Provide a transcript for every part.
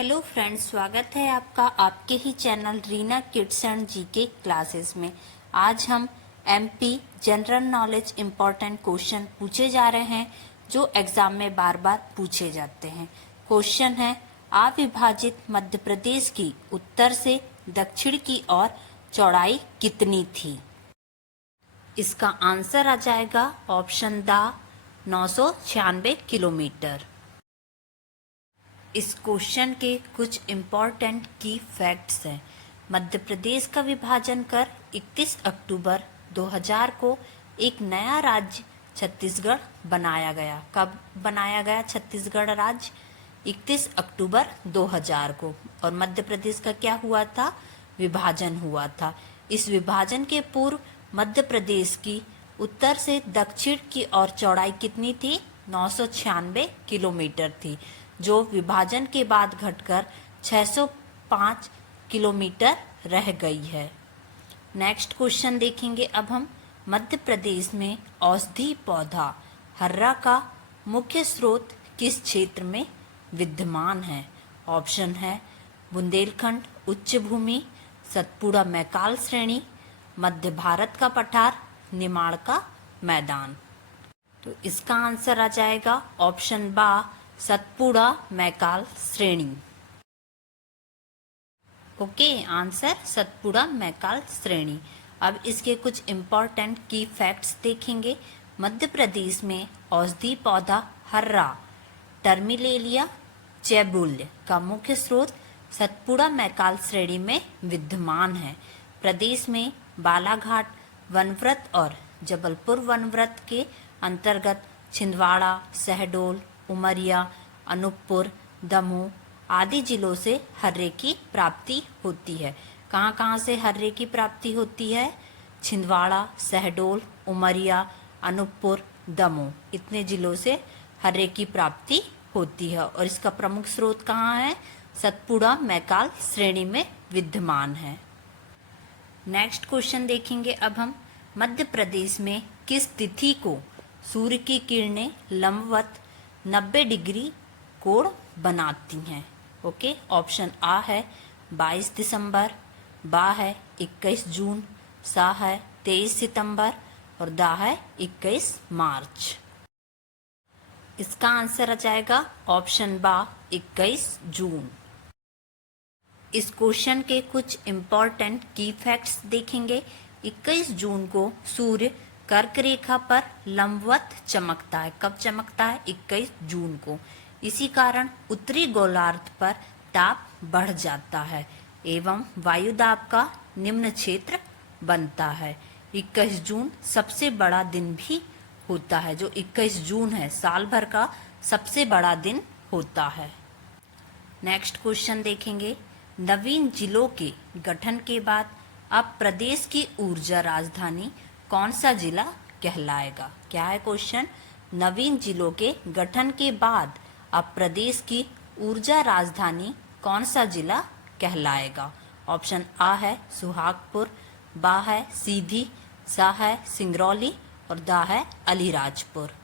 Hello friends, स्वागत है आपका आपके ही channel Reena kids and GK classes में। आज हम MP general knowledge important question पूछे जा रहे हैं जो एग्जाम में बार बार पूछे जाते हैं। क्वेश्चन है, अविभाजित मध्य प्रदेश की उत्तर से दक्षिण की ओर चौड़ाई कितनी थी? इसका आंसर आ जाएगा ऑप्शन द 996 किलोमीटर। इस क्वेश्चन के कुछ इम्पोर्टेंट की फैक्ट्स हैं। मध्य प्रदेश का विभाजन कर 31 अक्टूबर 2000 को एक नया राज्य छत्तीसगढ़ बनाया गया। कब बनाया गया छत्तीसगढ़ राज्य? 31 अक्टूबर 2000 को। और मध्य प्रदेश का क्या हुआ था? विभाजन हुआ था। इस विभाजन के पूर्व मध्य प्रदेश की उत्तर से दक्षिण की ओर चौड़ाई कितनी थी? 996 किलोमीटर थी, जो विभाजन के बाद घटकर 605 किलोमीटर रह गई है। नेक्स्ट क्वेश्चन देखेंगे अब हम। मध्य प्रदेश में औषधि पौधा हर्रा का मुख्य स्रोत किस क्षेत्र में विद्यमान है? ऑप्शन है बुंदेलखंड उच्च भूमि, सतपुड़ा मैकाल श्रेणी, मध्य भारत का पठार, निमाड़ का मैदान। तो इसका आंसर आ जाएगा ऑप्शन बा, सतपुड़ा मैकाल श्रेणी। ओके, आंसर सतपुड़ा मैकाल श्रेणी। अब इसके कुछ इम्पोर्टेंट की फैक्ट्स देखेंगे। मध्य प्रदेश में औषधि पौधा हर्रा टर्मिलेलिया चैबुल्य का मुख्य स्रोत सतपुड़ा मैकाल श्रेणी में विद्यमान है। प्रदेश में बालाघाट वनव्रत और जबलपुर वनव्रत के अंतर्गत छिंदवाड़ा, शहडोल, उमरिया, अनूपपुर, दमोह आदि जिलों से हर्रे की प्राप्ति होती है। कहाँ कहाँ से हर्रे की प्राप्ति होती है? छिंदवाड़ा, शहडोल, उमरिया, अनूपपुर, दमोह, इतने जिलों से हर्रे की प्राप्ति होती है। और इसका प्रमुख स्रोत कहाँ है? सतपुड़ा मैकाल श्रेणी में विद्यमान है। नेक्स्ट क्वेश्चन देखेंगे अब हम। मध्य प्रदेश में किस तिथि को सूर्य की किरणें लंबवत 90 डिग्री कोण बनाती हैं? ओके, ऑप्शन आ है 22 दिसंबर, बा है 21 जून, सा है 23 सितंबर और दा है 21 मार्च। इसका आंसर आ जाएगा ऑप्शन बा, 21 जून। इस क्वेश्चन के कुछ इम्पोर्टेंट की फैक्ट्स देखेंगे। 21 जून को सूर्य कर्क रेखा पर लंबवत चमकता है। कब चमकता है? 21 जून को। इसी कारण उत्तरी गोलार्ध पर ताप बढ़ जाता है एवं वायुदाब का निम्न क्षेत्र बनता है। 21 जून सबसे बड़ा दिन भी होता है। जो 21 जून है साल भर का सबसे बड़ा दिन होता है। नेक्स्ट क्वेश्चन देखेंगे। नवीन जिलों के गठन के बाद अब प्रदेश की ऊर्जा राजधानी कौन सा जिला कहलाएगा? क्या है क्वेश्चन? नवीन जिलों के गठन के बाद अब प्रदेश की ऊर्जा राजधानी कौन सा जिला कहलाएगा? ऑप्शन आ है सुहागपुर, बा है सीधी, सा है सिंगरौली और दा है अलीराजपुर।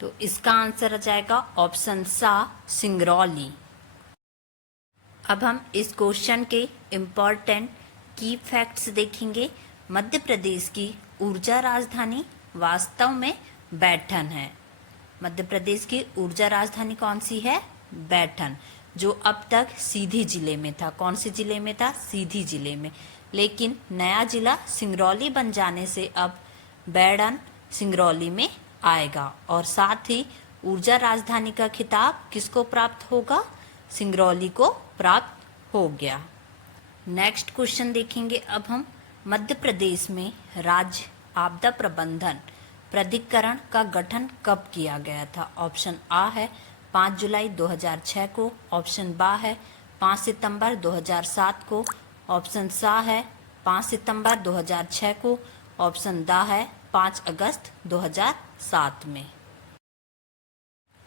तो इसका आंसर आ जाएगा ऑप्शन सा, सिंगरौली। अब हम इस क्वेश्चन के इम्पोर्टेंट की फैक्ट्स देखेंगे। मध्य प्रदेश की ऊर्जा राजधानी वास्तव में बैठन है। मध्य प्रदेश की ऊर्जा राजधानी कौन सी है? बैठन, जो अब तक सीधी जिले में था। कौन से जिले में था? सीधी जिले में। लेकिन नया जिला सिंगरौली बन जाने से अब बैडन सिंगरौली में आएगा और साथ ही ऊर्जा राजधानी का खिताब किसको प्राप्त होगा? सिंगरौली को प्राप्त हो गया। नेक्स्ट क्वेश्चन देखेंगे अब हम। मध्य प्रदेश में राज्य आपदा प्रबंधन प्राधिकरण का गठन कब किया गया था? ऑप्शन आ है 5 जुलाई 2006 को, ऑप्शन बा है 5 सितंबर 2007 को, ऑप्शन सा है 5 सितंबर 2006 को, ऑप्शन दा है 5 अगस्त 2007 में।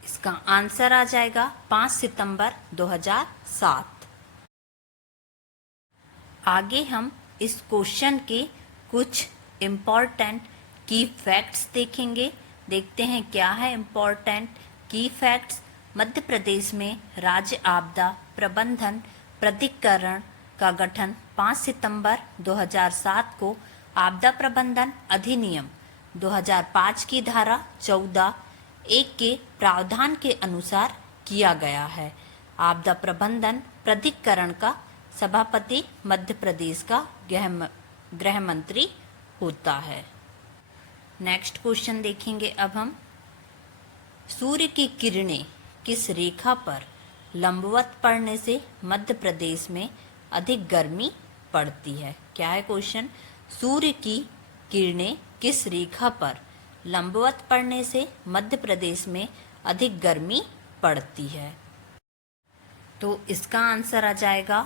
इसका आंसर आ जाएगा 5 सितंबर 2007। आगे हम इस क्वेश्चन के कुछ इम्पोर्टेंट की फैक्ट्स देखेंगे। देखते हैं क्या है इम्पोर्टेंट की फैक्ट्स। मध्य प्रदेश में राज्य आपदा प्रबंधन प्राधिकरण का गठन 5 सितंबर 2007 को आपदा प्रबंधन अधिनियम 2005 की धारा 14(1) के प्रावधान के अनुसार किया गया है। आपदा प्रबंधन प्राधिकरण का सभापति मध्य प्रदेश का गृह मंत्री होता है। नेक्स्ट क्वेश्चन देखेंगे अब हम। सूर्य की किरणें किस रेखा पर लंबवत पड़ने से मध्य प्रदेश में अधिक गर्मी पड़ती है? क्या है क्वेश्चन? सूर्य की किरणें किस रेखा पर लंबवत पड़ने से मध्य प्रदेश में अधिक गर्मी पड़ती है? तो इसका आंसर आ जाएगा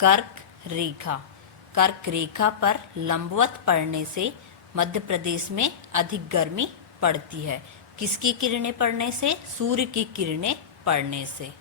कर्क रेखा। कर्क रेखा पर लंबवत पड़ने से मध्य प्रदेश में अधिक गर्मी पड़ती है। किसकी किरणें पड़ने से? सूर्य की किरणें पड़ने से।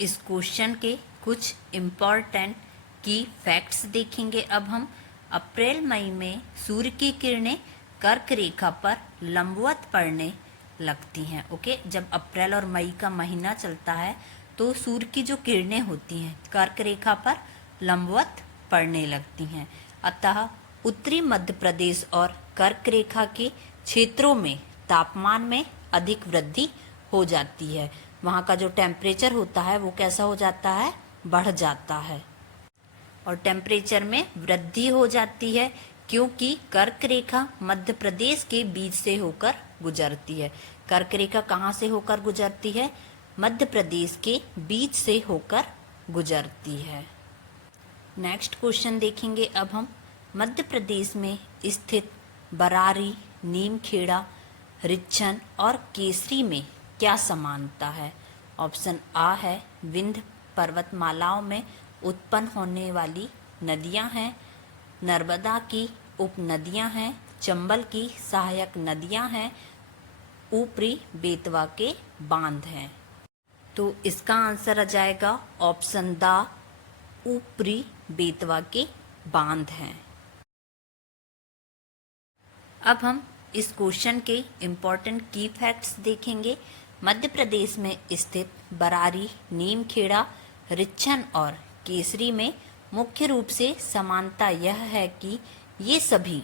इस क्वेश्चन के कुछ इम्पोर्टेंट की फैक्ट्स देखेंगे अब हम। अप्रैल मई में सूर्य की किरणें कर्क रेखा पर लंबवत पड़ने लगती हैं। ओके, जब अप्रैल और मई का महीना चलता है तो सूर्य की जो किरणें होती हैं कर्क रेखा पर लंबवत पड़ने लगती हैं। अतः उत्तरी मध्य प्रदेश और कर्क रेखा के क्षेत्रों में तापमान में अधिक वृद्धि हो जाती है। वहाँ का जो टेम्परेचर होता है वो कैसा हो जाता है? बढ़ जाता है और टेम्परेचर में वृद्धि हो जाती है, क्योंकि कर्क रेखा मध्य प्रदेश के बीच से होकर गुजरती है। कर्क रेखा कहाँ से होकर गुजरती है? मध्य प्रदेश के बीच से होकर गुजरती है। नेक्स्ट क्वेश्चन देखेंगे अब हम। मध्य प्रदेश में स्थित बरारी, नीमखेड़ा, रिच्छन और केसरी में क्या समानता है? ऑप्शन आ है विंध्य पर्वतमालाओं में उत्पन्न होने वाली नदियां हैं, नर्मदा की उपनदियां हैं, चंबल की सहायक नदियां हैं, ऊपरी बेतवा के बांध हैं। तो इसका आंसर आ जाएगा ऑप्शन द ऊपरी बेतवा के बांध हैं। अब हम इस क्वेश्चन के इम्पोर्टेंट की फैक्ट्स देखेंगे। मध्य प्रदेश में स्थित बरारी, नीमखेड़ा, रिच्छन और केसरी में मुख्य रूप से समानता यह है कि ये सभी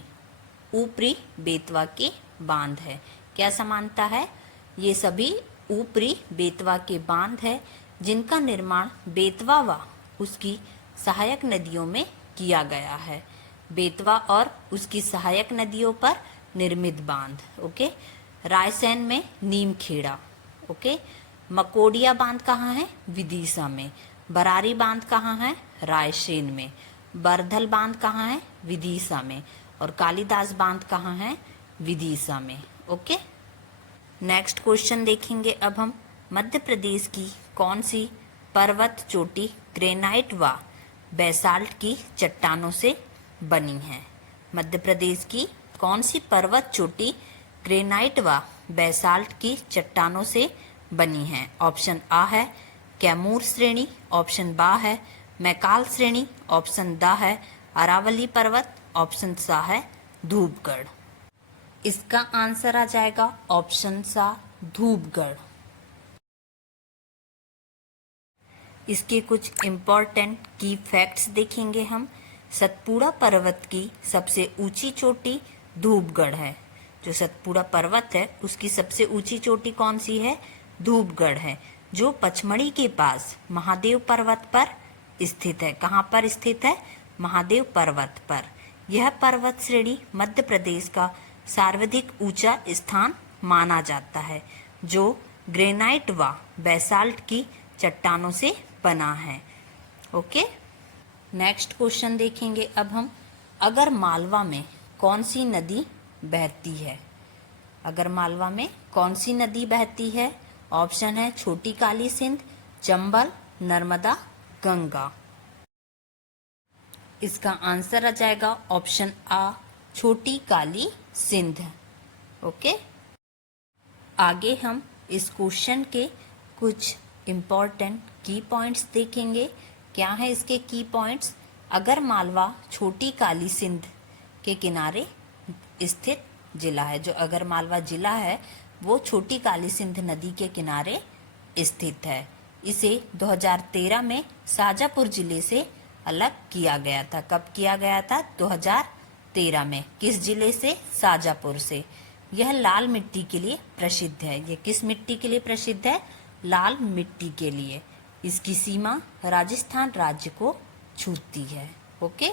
ऊपरी बेतवा के बांध है। क्या समानता है? ये सभी ऊपरी बेतवा के बांध है, जिनका निर्माण बेतवा व उसकी सहायक नदियों में किया गया है। बेतवा और उसकी सहायक नदियों पर निर्मित बांध। ओके, रायसेन में नीमखेड़ा। ओके, मकोडिया बांध कहाँ है? विदिशा में। बरारी बांध कहाँ है? रायसेन में। बरधल बांध कहाँ है? विदिशा में। और कालिदास बांध कहाँ है? विदिशा में। ओके, नेक्स्ट क्वेश्चन देखेंगे अब हम। मध्य प्रदेश की कौन सी पर्वत चोटी ग्रेनाइट व बेसाल्ट की चट्टानों से बनी है? मध्य प्रदेश की कौन सी पर्वत चोटी ग्रेनाइट व बेसाल्ट की चट्टानों से बनी है? ऑप्शन आ है कैमूर श्रेणी, ऑप्शन बा है मैकाल श्रेणी, ऑप्शन द है अरावली पर्वत, ऑप्शन सा है धूपगढ़। इसका आंसर आ जाएगा ऑप्शन सा धूपगढ़। इसके कुछ इम्पोर्टेंट की फैक्ट्स देखेंगे हम। सतपुड़ा पर्वत की सबसे ऊंची चोटी धूपगढ़ है। जो सतपुड़ा पर्वत है उसकी सबसे ऊंची चोटी कौन सी है? धूपगढ़ है, जो पचमढ़ी के पास महादेव पर्वत पर स्थित है। कहाँ पर स्थित है? महादेव पर्वत पर। यह पर्वत श्रेणी मध्य प्रदेश का सर्वाधिक ऊंचा स्थान माना जाता है, जो ग्रेनाइट व बेसाल्ट की चट्टानों से बना है। ओके, नेक्स्ट क्वेश्चन देखेंगे अब हम। अगर मालवा में कौन सी नदी बहती है? अगर मालवा में कौन सी नदी बहती है? ऑप्शन है छोटी काली सिंध, चंबल, नर्मदा, गंगा। इसका आंसर आ जाएगा ऑप्शन आ छोटी काली सिंध। ओके, आगे हम इस क्वेश्चन के कुछ इम्पोर्टेंट की पॉइंट्स देखेंगे। क्या है इसके की पॉइंट्स? अगर मालवा छोटी काली सिंध के किनारे स्थित जिला है। जो अगर मालवा जिला है वो छोटी काली सिंध नदी के किनारे स्थित है। इसे 2013 में शाजापुर जिले से अलग किया गया था। कब किया गया था? 2013 में। किस जिले से? शाजापुर से। यह लाल मिट्टी के लिए प्रसिद्ध है। यह किस मिट्टी के लिए प्रसिद्ध है? लाल मिट्टी के लिए। इसकी सीमा राजस्थान राज्य को छूती है। ओके,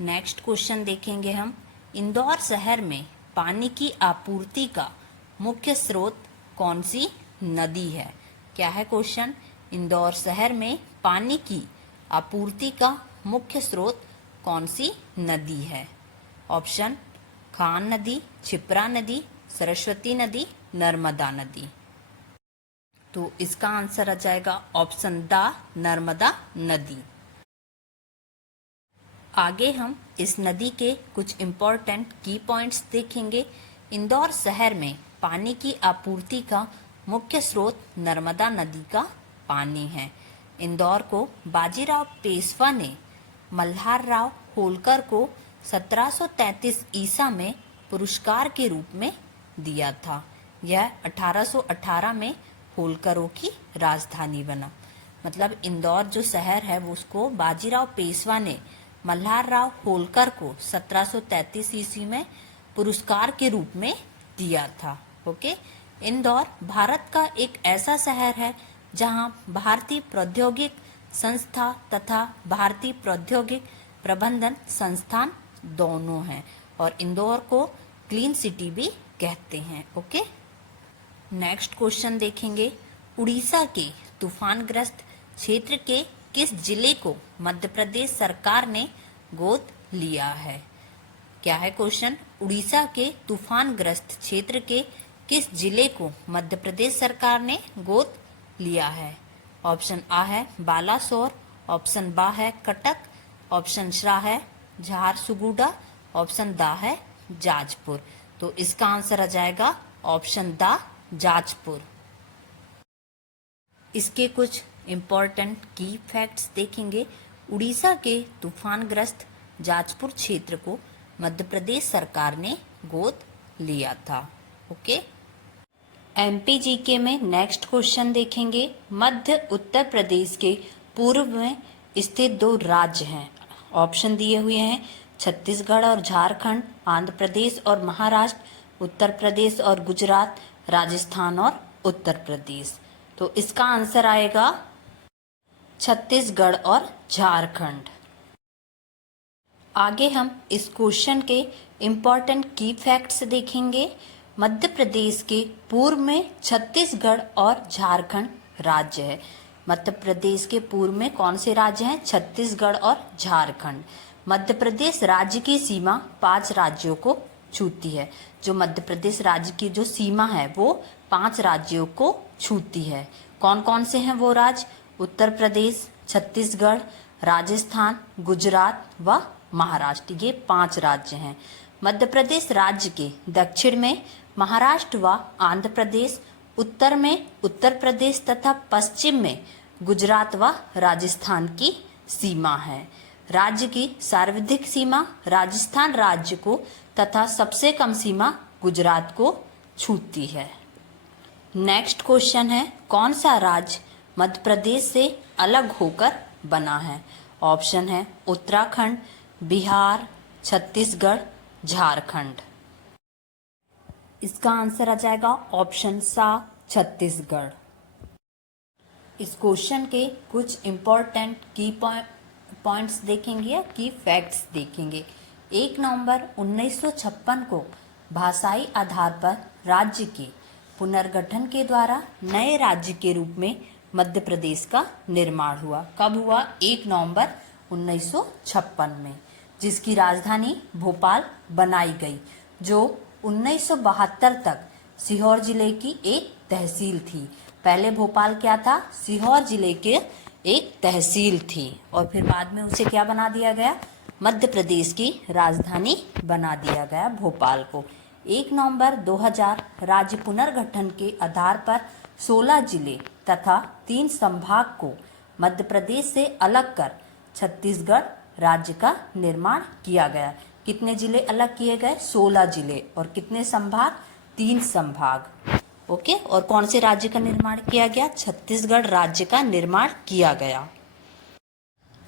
नेक्स्ट क्वेश्चन देखेंगे हम। इंदौर शहर में पानी की आपूर्ति का मुख्य स्रोत कौन सी नदी है? क्या है क्वेश्चन? इंदौर शहर में पानी की आपूर्ति का मुख्य स्रोत कौन सी नदी है? ऑप्शन: खान नदी, क्षिप्रा नदी, सरस्वती नदी, नर्मदा नदी। तो इसका आंसर आ जाएगा ऑप्शन द नर्मदा नदी। आगे हम इस नदी के कुछ इम्पोर्टेंट की पॉइंट्स देखेंगे। इंदौर शहर में पानी की आपूर्ति का मुख्य स्रोत नर्मदा नदी का पानी है। इंदौर को बाजीराव पेशवा ने मल्हार राव होलकर को 1733 ईसा में पुरस्कार के रूप में दिया था। यह 1818 में होलकरों की राजधानी बना। मतलब इंदौर जो शहर है वो उसको बाजीराव पेशवा ने मल्हार राव होलकर को 1733 ईस्वी में पुरस्कार के रूप में दिया था। ओके, इंदौर भारत का एक ऐसा शहर है जहां भारतीय प्रौद्योगिक संस्था तथा भारतीय प्रौद्योगिक प्रबंधन संस्थान दोनों हैं और इंदौर को क्लीन सिटी भी कहते हैं। ओके, नेक्स्ट क्वेश्चन देखेंगे। उड़ीसा के तूफानग्रस्त क्षेत्र के किस जिले को मध्य प्रदेश सरकार ने गोद लिया है? क्या है क्वेश्चन? उड़ीसा के तूफानग्रस्त क्षेत्र के किस जिले को मध्य प्रदेश सरकार ने गोद लिया है? ऑप्शन आ है बालासोर, ऑप्शन बा है कटक, ऑप्शन सा है झारसुगुडा, ऑप्शन दा है जाजपुर। तो इसका आंसर आ जाएगा ऑप्शन दा जाजपुर। इसके कुछ इम्पोर्टेंट की फैक्ट्स देखेंगे। उड़ीसा के तूफानग्रस्त जाजपुर क्षेत्र को मध्य प्रदेश सरकार ने गोद लिया था। ओके, एमपीजीके में नेक्स्ट क्वेश्चन देखेंगे। मध्य उत्तर प्रदेश के पूर्व में स्थित दो राज्य हैं। ऑप्शन दिए हुए हैं छत्तीसगढ़ और झारखंड, आंध्र प्रदेश और महाराष्ट्र, उत्तर प्रदेश और गुजरात, राजस्थान और उत्तर प्रदेश। तो इसका आंसर आएगा छत्तीसगढ़ और झारखंड। आगे हम इस क्वेश्चन के इम्पोर्टेंट की फैक्ट्स देखेंगे। मध्य प्रदेश के पूर्व में छत्तीसगढ़ और झारखंड राज्य है। मध्य प्रदेश के पूर्व में कौन से राज्य हैं? छत्तीसगढ़ और झारखंड। मध्य प्रदेश राज्य की सीमा 5 राज्यों को छूती है। जो मध्य प्रदेश राज्य की जो सीमा है वो 5 राज्यों को छूती है। कौन कौन से हैं वो राज्य? उत्तर प्रदेश, छत्तीसगढ़, राजस्थान, गुजरात व महाराष्ट्र। ये 5 राज्य हैं। मध्य प्रदेश राज्य के दक्षिण में महाराष्ट्र व आंध्र प्रदेश, उत्तर में उत्तर प्रदेश तथा पश्चिम में गुजरात व राजस्थान की सीमा है। राज्य की सर्वाधिक सीमा राजस्थान राज्य को तथा सबसे कम सीमा गुजरात को छूती है। नेक्स्ट क्वेश्चन है, कौन सा राज्य मध्य प्रदेश से अलग होकर बना है? ऑप्शन है उत्तराखंड, बिहार, छत्तीसगढ़, झारखंड। इसका आंसर आ जाएगा ऑप्शन सा छत्तीसगढ़। इस क्वेश्चन के कुछ इम्पोर्टेंट की पॉइंट्स देखेंगे या की फैक्ट्स देखेंगे। 1 नवंबर 1956 को भाषाई आधार पर राज्य के पुनर्गठन के द्वारा नए राज्य के रूप में मध्य प्रदेश का निर्माण हुआ। कब हुआ? 1 नवंबर 1956 में, जिसकी राजधानी भोपाल बनाई गई, जो 1972 तक सीहोर जिले की एक तहसील थी। पहले भोपाल क्या था? सीहोर जिले के एक तहसील थी और फिर बाद में उसे क्या बना दिया गया? मध्य प्रदेश की राजधानी बना दिया गया भोपाल को। 1 नवंबर 2000 राज्य पुनर्गठन के आधार पर 16 जिले तथा 3 संभाग को मध्य प्रदेश से अलग कर छत्तीसगढ़ राज्य का निर्माण किया गया। कितने जिले अलग किए गए? 16 जिले। और कितने संभाग? 3 संभाग। ओके, और कौन से राज्य का निर्माण किया गया? छत्तीसगढ़ राज्य का निर्माण किया गया।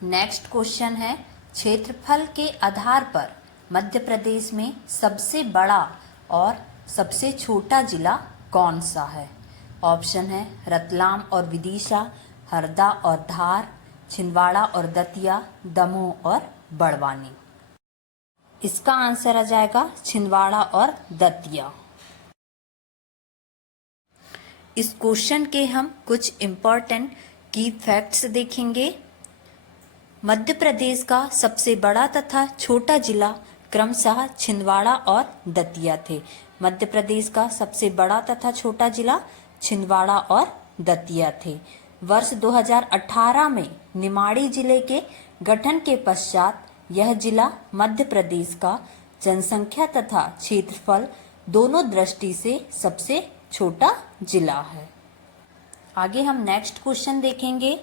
नेक्स्ट क्वेश्चन है, क्षेत्रफल के आधार पर मध्य प्रदेश में सबसे बड़ा और सबसे छोटा जिला कौन सा है? ऑप्शन है रतलाम और विदिशा, हरदा और धार, छिंदवाड़ा और दतिया, दमोह और बड़वानी। इसका आंसर आ जाएगा छिंदवाड़ा और दतिया। इस क्वेश्चन के हम कुछ इम्पोर्टेंट की फैक्ट्स देखेंगे। मध्य प्रदेश का सबसे बड़ा तथा छोटा जिला क्रमशः छिंदवाड़ा और दतिया थे। मध्य प्रदेश का सबसे बड़ा तथा छोटा जिला छिंदवाड़ा और दतिया थे। वर्ष 2018 में निमाड़ी जिले के गठन के पश्चात यह जिला मध्य प्रदेश का जनसंख्या तथा क्षेत्रफल दोनों दृष्टि से सबसे छोटा जिला है। आगे हम नेक्स्ट क्वेश्चन देखेंगे,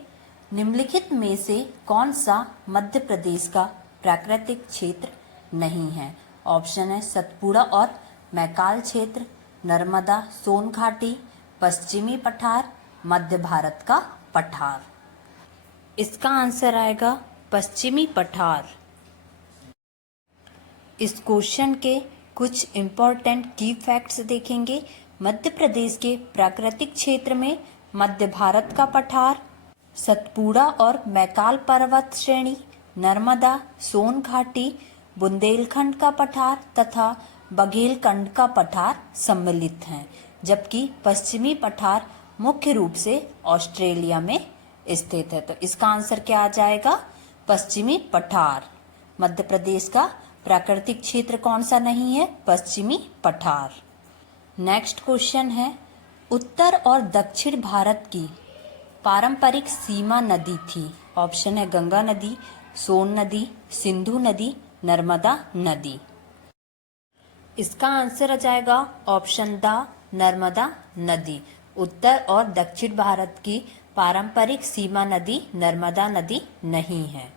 निम्नलिखित में से कौन सा मध्य प्रदेश का प्राकृतिक क्षेत्र नहीं है? ऑप्शन है सतपुड़ा और मैकाल क्षेत्र, नर्मदा सोन घाटी, पश्चिमी पठार, मध्य भारत का पठार। इसका आंसर आएगा पश्चिमी पठार। इस क्वेश्चन के कुछ इम्पोर्टेंट की फैक्ट्स देखेंगे। मध्य प्रदेश के प्राकृतिक क्षेत्र में मध्य भारत का पठार, सतपुड़ा और मैकाल पर्वत श्रेणी, नर्मदा सोन घाटी, बुंदेलखंड का पठार तथा बघेलखंड का पठार सम्मिलित हैं, जबकि पश्चिमी पठार मुख्य रूप से ऑस्ट्रेलिया में स्थित है। तो इसका आंसर क्या आ जाएगा? पश्चिमी पठार। मध्य प्रदेश का प्राकृतिक क्षेत्र कौन सा नहीं है? पश्चिमी पठार। नेक्स्ट क्वेश्चन है, उत्तर और दक्षिण भारत की पारंपरिक सीमा नदी थी। ऑप्शन है गंगा नदी, सोन नदी, सिंधु नदी, नर्मदा नदी। इसका आंसर आ जाएगा ऑप्शन द नर्मदा नदी। उत्तर और दक्षिण भारत की पारंपरिक सीमा नदी नर्मदा नदी नहीं है।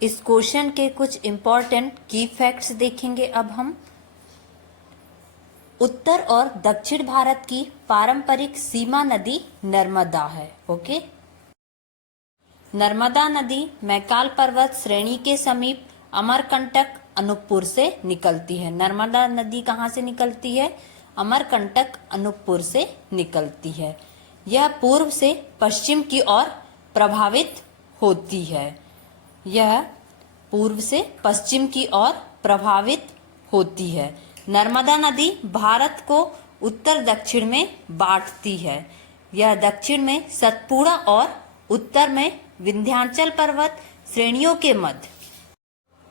इस क्वेश्चन के कुछ इम्पोर्टेंट की फैक्ट्स देखेंगे अब हम। उत्तर और दक्षिण भारत की पारंपरिक सीमा नदी नर्मदा है। ओके, नर्मदा नदी मैकाल पर्वत श्रेणी के समीप अमरकंटक अनूपपुर से निकलती है। नर्मदा नदी कहाँ से निकलती है? अमरकंटक अनूपपुर से निकलती है। यह पूर्व से पश्चिम की ओर प्रभावित होती है। यह पूर्व से पश्चिम की ओर प्रभावित होती है। नर्मदा नदी भारत को उत्तर दक्षिण में बांटती है। यह दक्षिण में सतपुड़ा और उत्तर में विंध्याचल पर्वत श्रेणियों के मध्य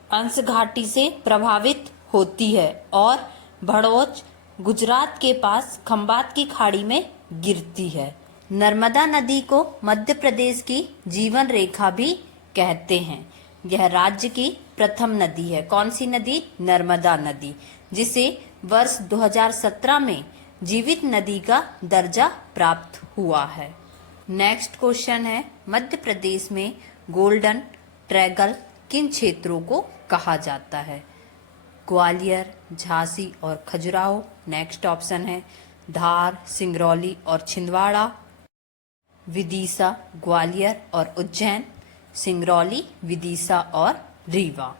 अंश घाटी से प्रभावित होती है और भड़ोच गुजरात के पास खंबात की खाड़ी में गिरती है। नर्मदा नदी को मध्य प्रदेश की जीवन रेखा भी कहते हैं। यह राज्य की प्रथम नदी है। कौन सी नदी? नर्मदा नदी, जिसे वर्ष 2017 में जीवित नदी का दर्जा प्राप्त हुआ है। नेक्स्ट क्वेश्चन है, मध्य प्रदेश में गोल्डन ट्रायंगल किन क्षेत्रों को कहा जाता है? ग्वालियर, झांसी और खजुराहो। नेक्स्ट ऑप्शन है धार, सिंगरौली और छिंदवाड़ा, विदिशा, ग्वालियर और उज्जैन, सिंगरौली, विदिशा और रीवा।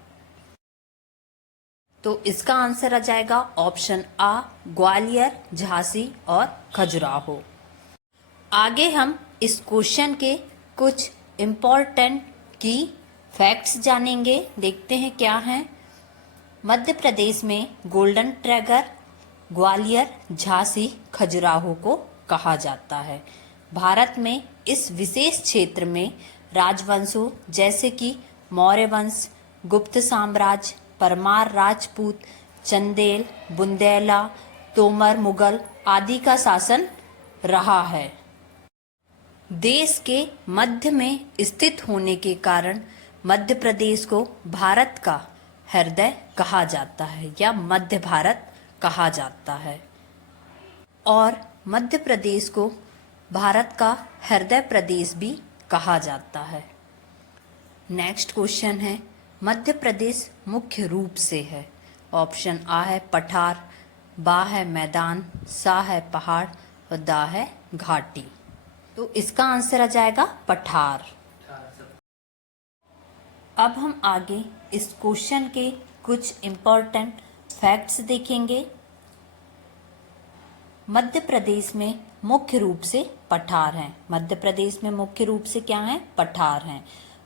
तो इसका आंसर आ जाएगा ऑप्शन आ, ग्वालियर, झांसी और खजुराहो। आगे हम इस क्वेश्चन के कुछ इम्पोर्टेंट की फैक्ट्स जानेंगे। देखते हैं क्या हैं। मध्य प्रदेश में गोल्डन ट्रायंगल ग्वालियर, झांसी, खजुराहो को कहा जाता है। भारत में इस विशेष क्षेत्र में राजवंशों जैसे कि मौर्य वंश, गुप्त साम्राज्य, परमार राजपूत, चंदेल, बुंदेला, तोमर मुगल आदि का शासन रहा है। देश के मध्य में स्थित होने के कारण मध्य प्रदेश को भारत का हृदय कहा जाता है या मध्य भारत कहा जाता है, और मध्य प्रदेश को भारत का हृदय प्रदेश भी कहा जाता है। नेक्स्ट क्वेश्चन है, मध्य प्रदेश मुख्य रूप से है। ऑप्शन आ है पठार, बा है मैदान, सा है पहाड़ और दा है घाटी। तो इसका आंसर आ जाएगा पठार। अब हम आगे इस क्वेश्चन के कुछ इम्पोर्टेंट फैक्ट्स देखेंगे। मध्य प्रदेश में मुख्य रूप से पठार हैं। मध्य प्रदेश में मुख्य रूप से क्या हैं? पठार हैं।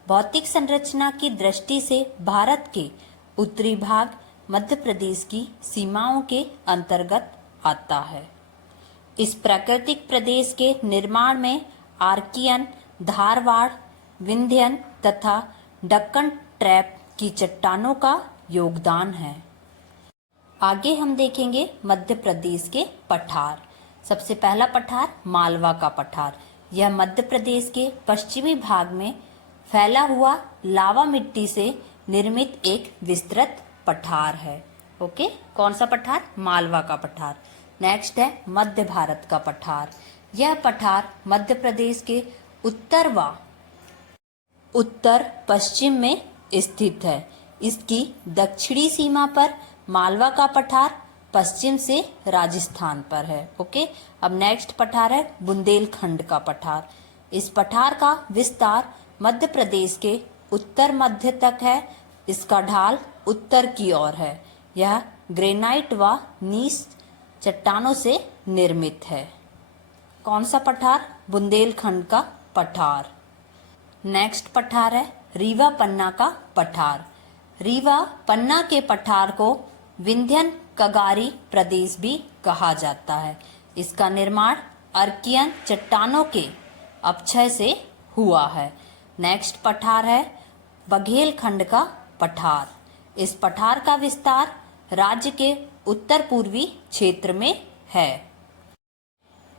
भौतिक संरचना की दृष्टि से भारत के उत्तरी भाग मध्य प्रदेश की सीमाओं के अंतर्गत आता है। इस प्राकृतिक प्रदेश के निर्माण में आर्कियन, धारवाड़, विंध्यन तथा दक्कन ट्रैप की चट्टानों का योगदान है। आगे हम देखेंगे मध्य प्रदेश के पठार। सबसे पहला पठार मालवा का पठार। यह मध्य प्रदेश के पश्चिमी भाग में फैला हुआ लावा मिट्टी से निर्मित एक विस्तृत पठार है। ओके, कौन सा पठार? मालवा का पठार। नेक्स्ट है मध्य भारत का पठार। यह पठार मध्य प्रदेश के उत्तर पश्चिम में स्थित है। इसकी दक्षिणी सीमा पर मालवा का पठार पश्चिम से राजस्थान पर है। ओके, अब नेक्स्ट पठार है बुंदेलखंड का पठार। इस पठार का विस्तार मध्य प्रदेश के उत्तर मध्य तक है। इसका ढाल उत्तर की ओर है। यह ग्रेनाइट व नीस चट्टानों से निर्मित है। कौन सा पठार? बुंदेलखंड का पठार। नेक्स्ट पठार है रीवा पन्ना का पठार। रीवा पन्ना के पठार को विंध्यन कगारी प्रदेश भी कहा जाता है। इसका निर्माण आर्कियन चट्टानों के अपक्षय से हुआ है। नेक्स्ट पठार है बघेलखंड का पठार। इस पठार का विस्तार राज्य के उत्तर पूर्वी क्षेत्र में है।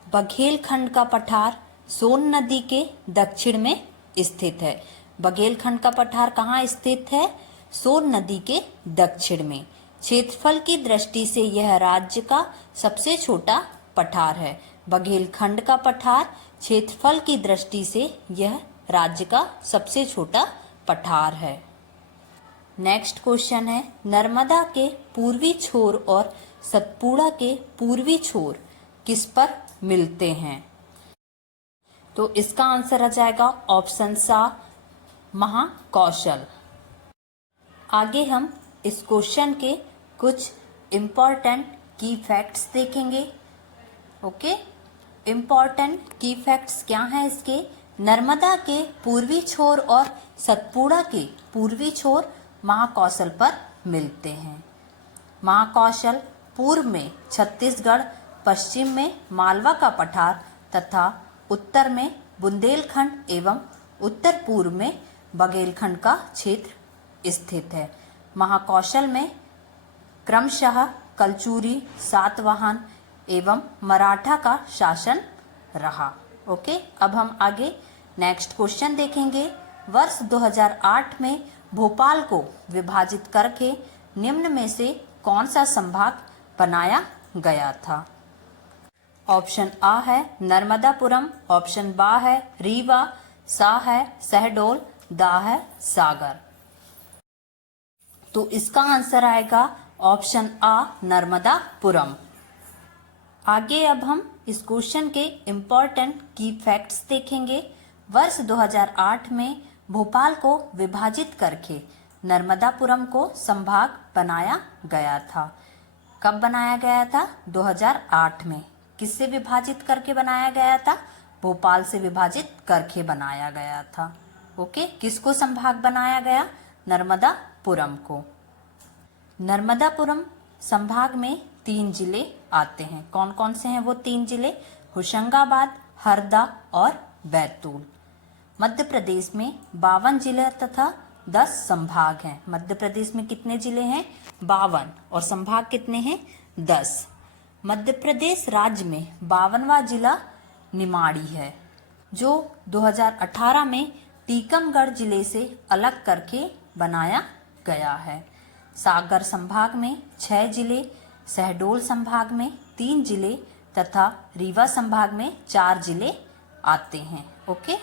बघेलखंड का पठार सोन नदी के दक्षिण में स्थित है। बघेलखंड का पठार कहाँ स्थित है? सोन नदी के दक्षिण में। क्षेत्रफल की दृष्टि से यह राज्य का सबसे छोटा पठार है। बघेलखंड का पठार क्षेत्रफल की दृष्टि से यह राज्य का सबसे छोटा पठार है। नेक्स्ट क्वेश्चन है नर्मदा के पूर्वी छोर और सतपुड़ा के पूर्वी छोर किस पर मिलते हैं? तो इसका आंसर आ जाएगा ऑप्शन सा महाकौशल। आगे हम इस क्वेश्चन के कुछ इम्पोर्टेंट की फैक्ट्स देखेंगे। ओके, इम्पोर्टेंट की फैक्ट्स क्या हैं इसके? नर्मदा के पूर्वी छोर और सतपुड़ा के पूर्वी छोर महाकौशल पर मिलते हैं। महाकौशल पूर्व में छत्तीसगढ़, पश्चिम में मालवा का पठार तथा उत्तर में बुंदेलखंड एवं उत्तर पूर्व में बघेलखंड का क्षेत्र स्थित है। महाकौशल में क्रमशः कलचुरी, सातवाहन एवं मराठा का शासन रहा। ओके, अब हम आगे नेक्स्ट क्वेश्चन देखेंगे। वर्ष 2008 में भोपाल को विभाजित करके निम्न में से कौन सा संभाग बनाया गया था? ऑप्शन आ है नर्मदापुरम, ऑप्शन बा है रीवा, सा है शहडोल, दा है सागर। तो इसका आंसर आएगा ऑप्शन आ नर्मदापुरम। आगे अब हम इस क्वेश्चन के इम्पोर्टेंट की फैक्ट्स देखेंगे। वर्ष 2008 में भोपाल को विभाजित करके नर्मदापुरम को संभाग बनाया गया था। कब बनाया गया था? 2008 में। किससे विभाजित करके बनाया गया था? भोपाल से विभाजित करके बनाया गया था। ओके, किसको संभाग बनाया गया? नर्मदापुरम को। नर्मदापुरम संभाग में 3 जिले आते हैं। कौन कौन से हैं वो 3 जिले? होशंगाबाद, हरदा और बैतूल। मध्य प्रदेश में 52 जिले तथा 10 संभाग हैं। मध्य प्रदेश में कितने जिले हैं? 52 और संभाग कितने हैं? 10। मध्य प्रदेश राज्य में 52वां जिला निमाड़ी है, जो 2018 में टीकमगढ़ जिले से अलग करके बनाया गया है। सागर संभाग में 6 जिले, शहडोल संभाग में 3 जिले तथा रीवा संभाग में 4 जिले आते हैं। ओके,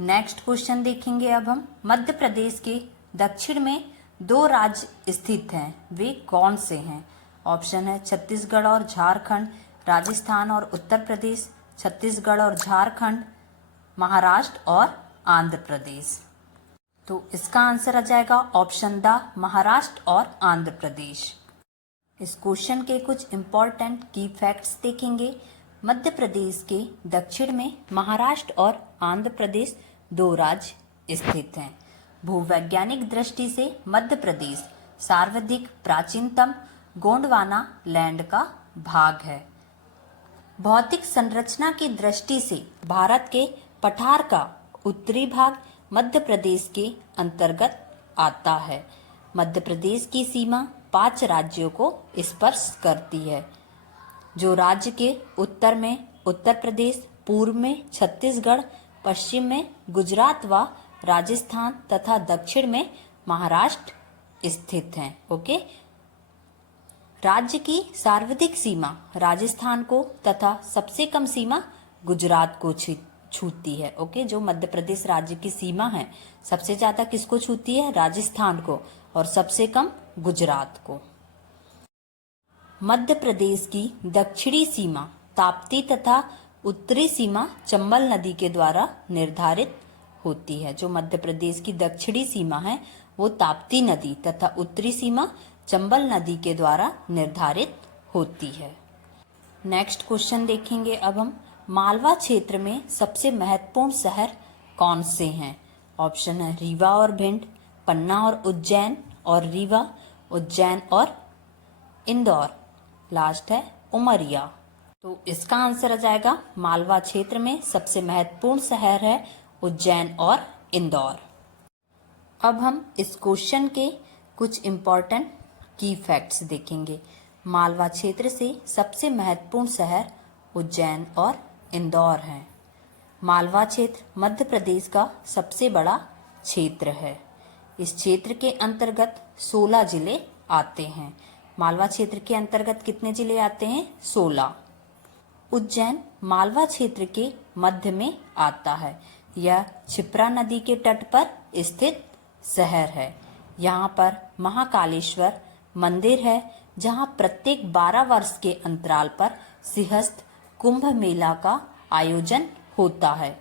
नेक्स्ट क्वेश्चन देखेंगे अब हम। मध्य प्रदेश के दक्षिण में 2 राज्य स्थित हैं, वे कौन से हैं? ऑप्शन है छत्तीसगढ़ और झारखंड, राजस्थान और उत्तर प्रदेश, छत्तीसगढ़ और झारखंड, महाराष्ट्र और आंध्र प्रदेश। तो इसका आंसर आ जाएगा ऑप्शन द महाराष्ट्र और आंध्र प्रदेश। इस क्वेश्चन के कुछ इंपॉर्टेंट की फैक्ट्स देखेंगे। मध्य प्रदेश के दक्षिण में महाराष्ट्र और आंध्र प्रदेश दो राज्य स्थित हैं। भूवैज्ञानिक दृष्टि से मध्य प्रदेश सर्वाधिक प्राचीनतम गोंडवाना लैंड का भाग है। भौतिक संरचना की दृष्टि से भारत के पठार का उत्तरी भाग मध्य प्रदेश के अंतर्गत आता है। मध्य प्रदेश की सीमा 5 राज्यों को स्पर्श करती है, जो राज्य के उत्तर में उत्तर प्रदेश, पूर्व में छत्तीसगढ़, पश्चिम में गुजरात व राजस्थान तथा दक्षिण में महाराष्ट्र स्थित हैं। ओके, राज्य की सर्वाधिक सीमा राजस्थान को तथा सबसे कम सीमा गुजरात को छूती है। ओके, जो मध्य प्रदेश राज्य की सीमा है सबसे ज्यादा किसको छूती है? राजस्थान को, और सबसे कम गुजरात को। मध्य प्रदेश की दक्षिणी सीमा ताप्ती तथा उत्तरी सीमा चंबल नदी के द्वारा निर्धारित होती है। जो मध्य प्रदेश की दक्षिणी सीमा है वो ताप्ती नदी तथा उत्तरी सीमा चंबल नदी के द्वारा निर्धारित होती है। नेक्स्ट क्वेश्चन देखेंगे अब हम। मालवा क्षेत्र में सबसे महत्वपूर्ण शहर कौन से हैं? ऑप्शन है रीवा और भिंड, पन्ना और उज्जैन, और रीवा, उज्जैन और इंदौर, लास्ट है उमरिया। तो इसका आंसर आ जाएगा मालवा क्षेत्र में सबसे महत्वपूर्ण शहर है उज्जैन और इंदौर। अब हम इस क्वेश्चन के कुछ इंपॉर्टेंट की फैक्ट्स देखेंगे। मालवा क्षेत्र से सबसे महत्वपूर्ण शहर उज्जैन और इंदौर हैं। मालवा क्षेत्र मध्य प्रदेश का सबसे बड़ा क्षेत्र है। इस क्षेत्र के अंतर्गत 16 जिले आते हैं। मालवा क्षेत्र के अंतर्गत कितने जिले आते हैं? 16। उज्जैन मालवा क्षेत्र के मध्य में आता है। यह क्षिप्रा नदी के तट पर स्थित शहर है। यहाँ पर महाकालेश्वर मंदिर है, जहाँ प्रत्येक 12 वर्ष के अंतराल पर सिंहस्थ कुंभ मेला का आयोजन होता है।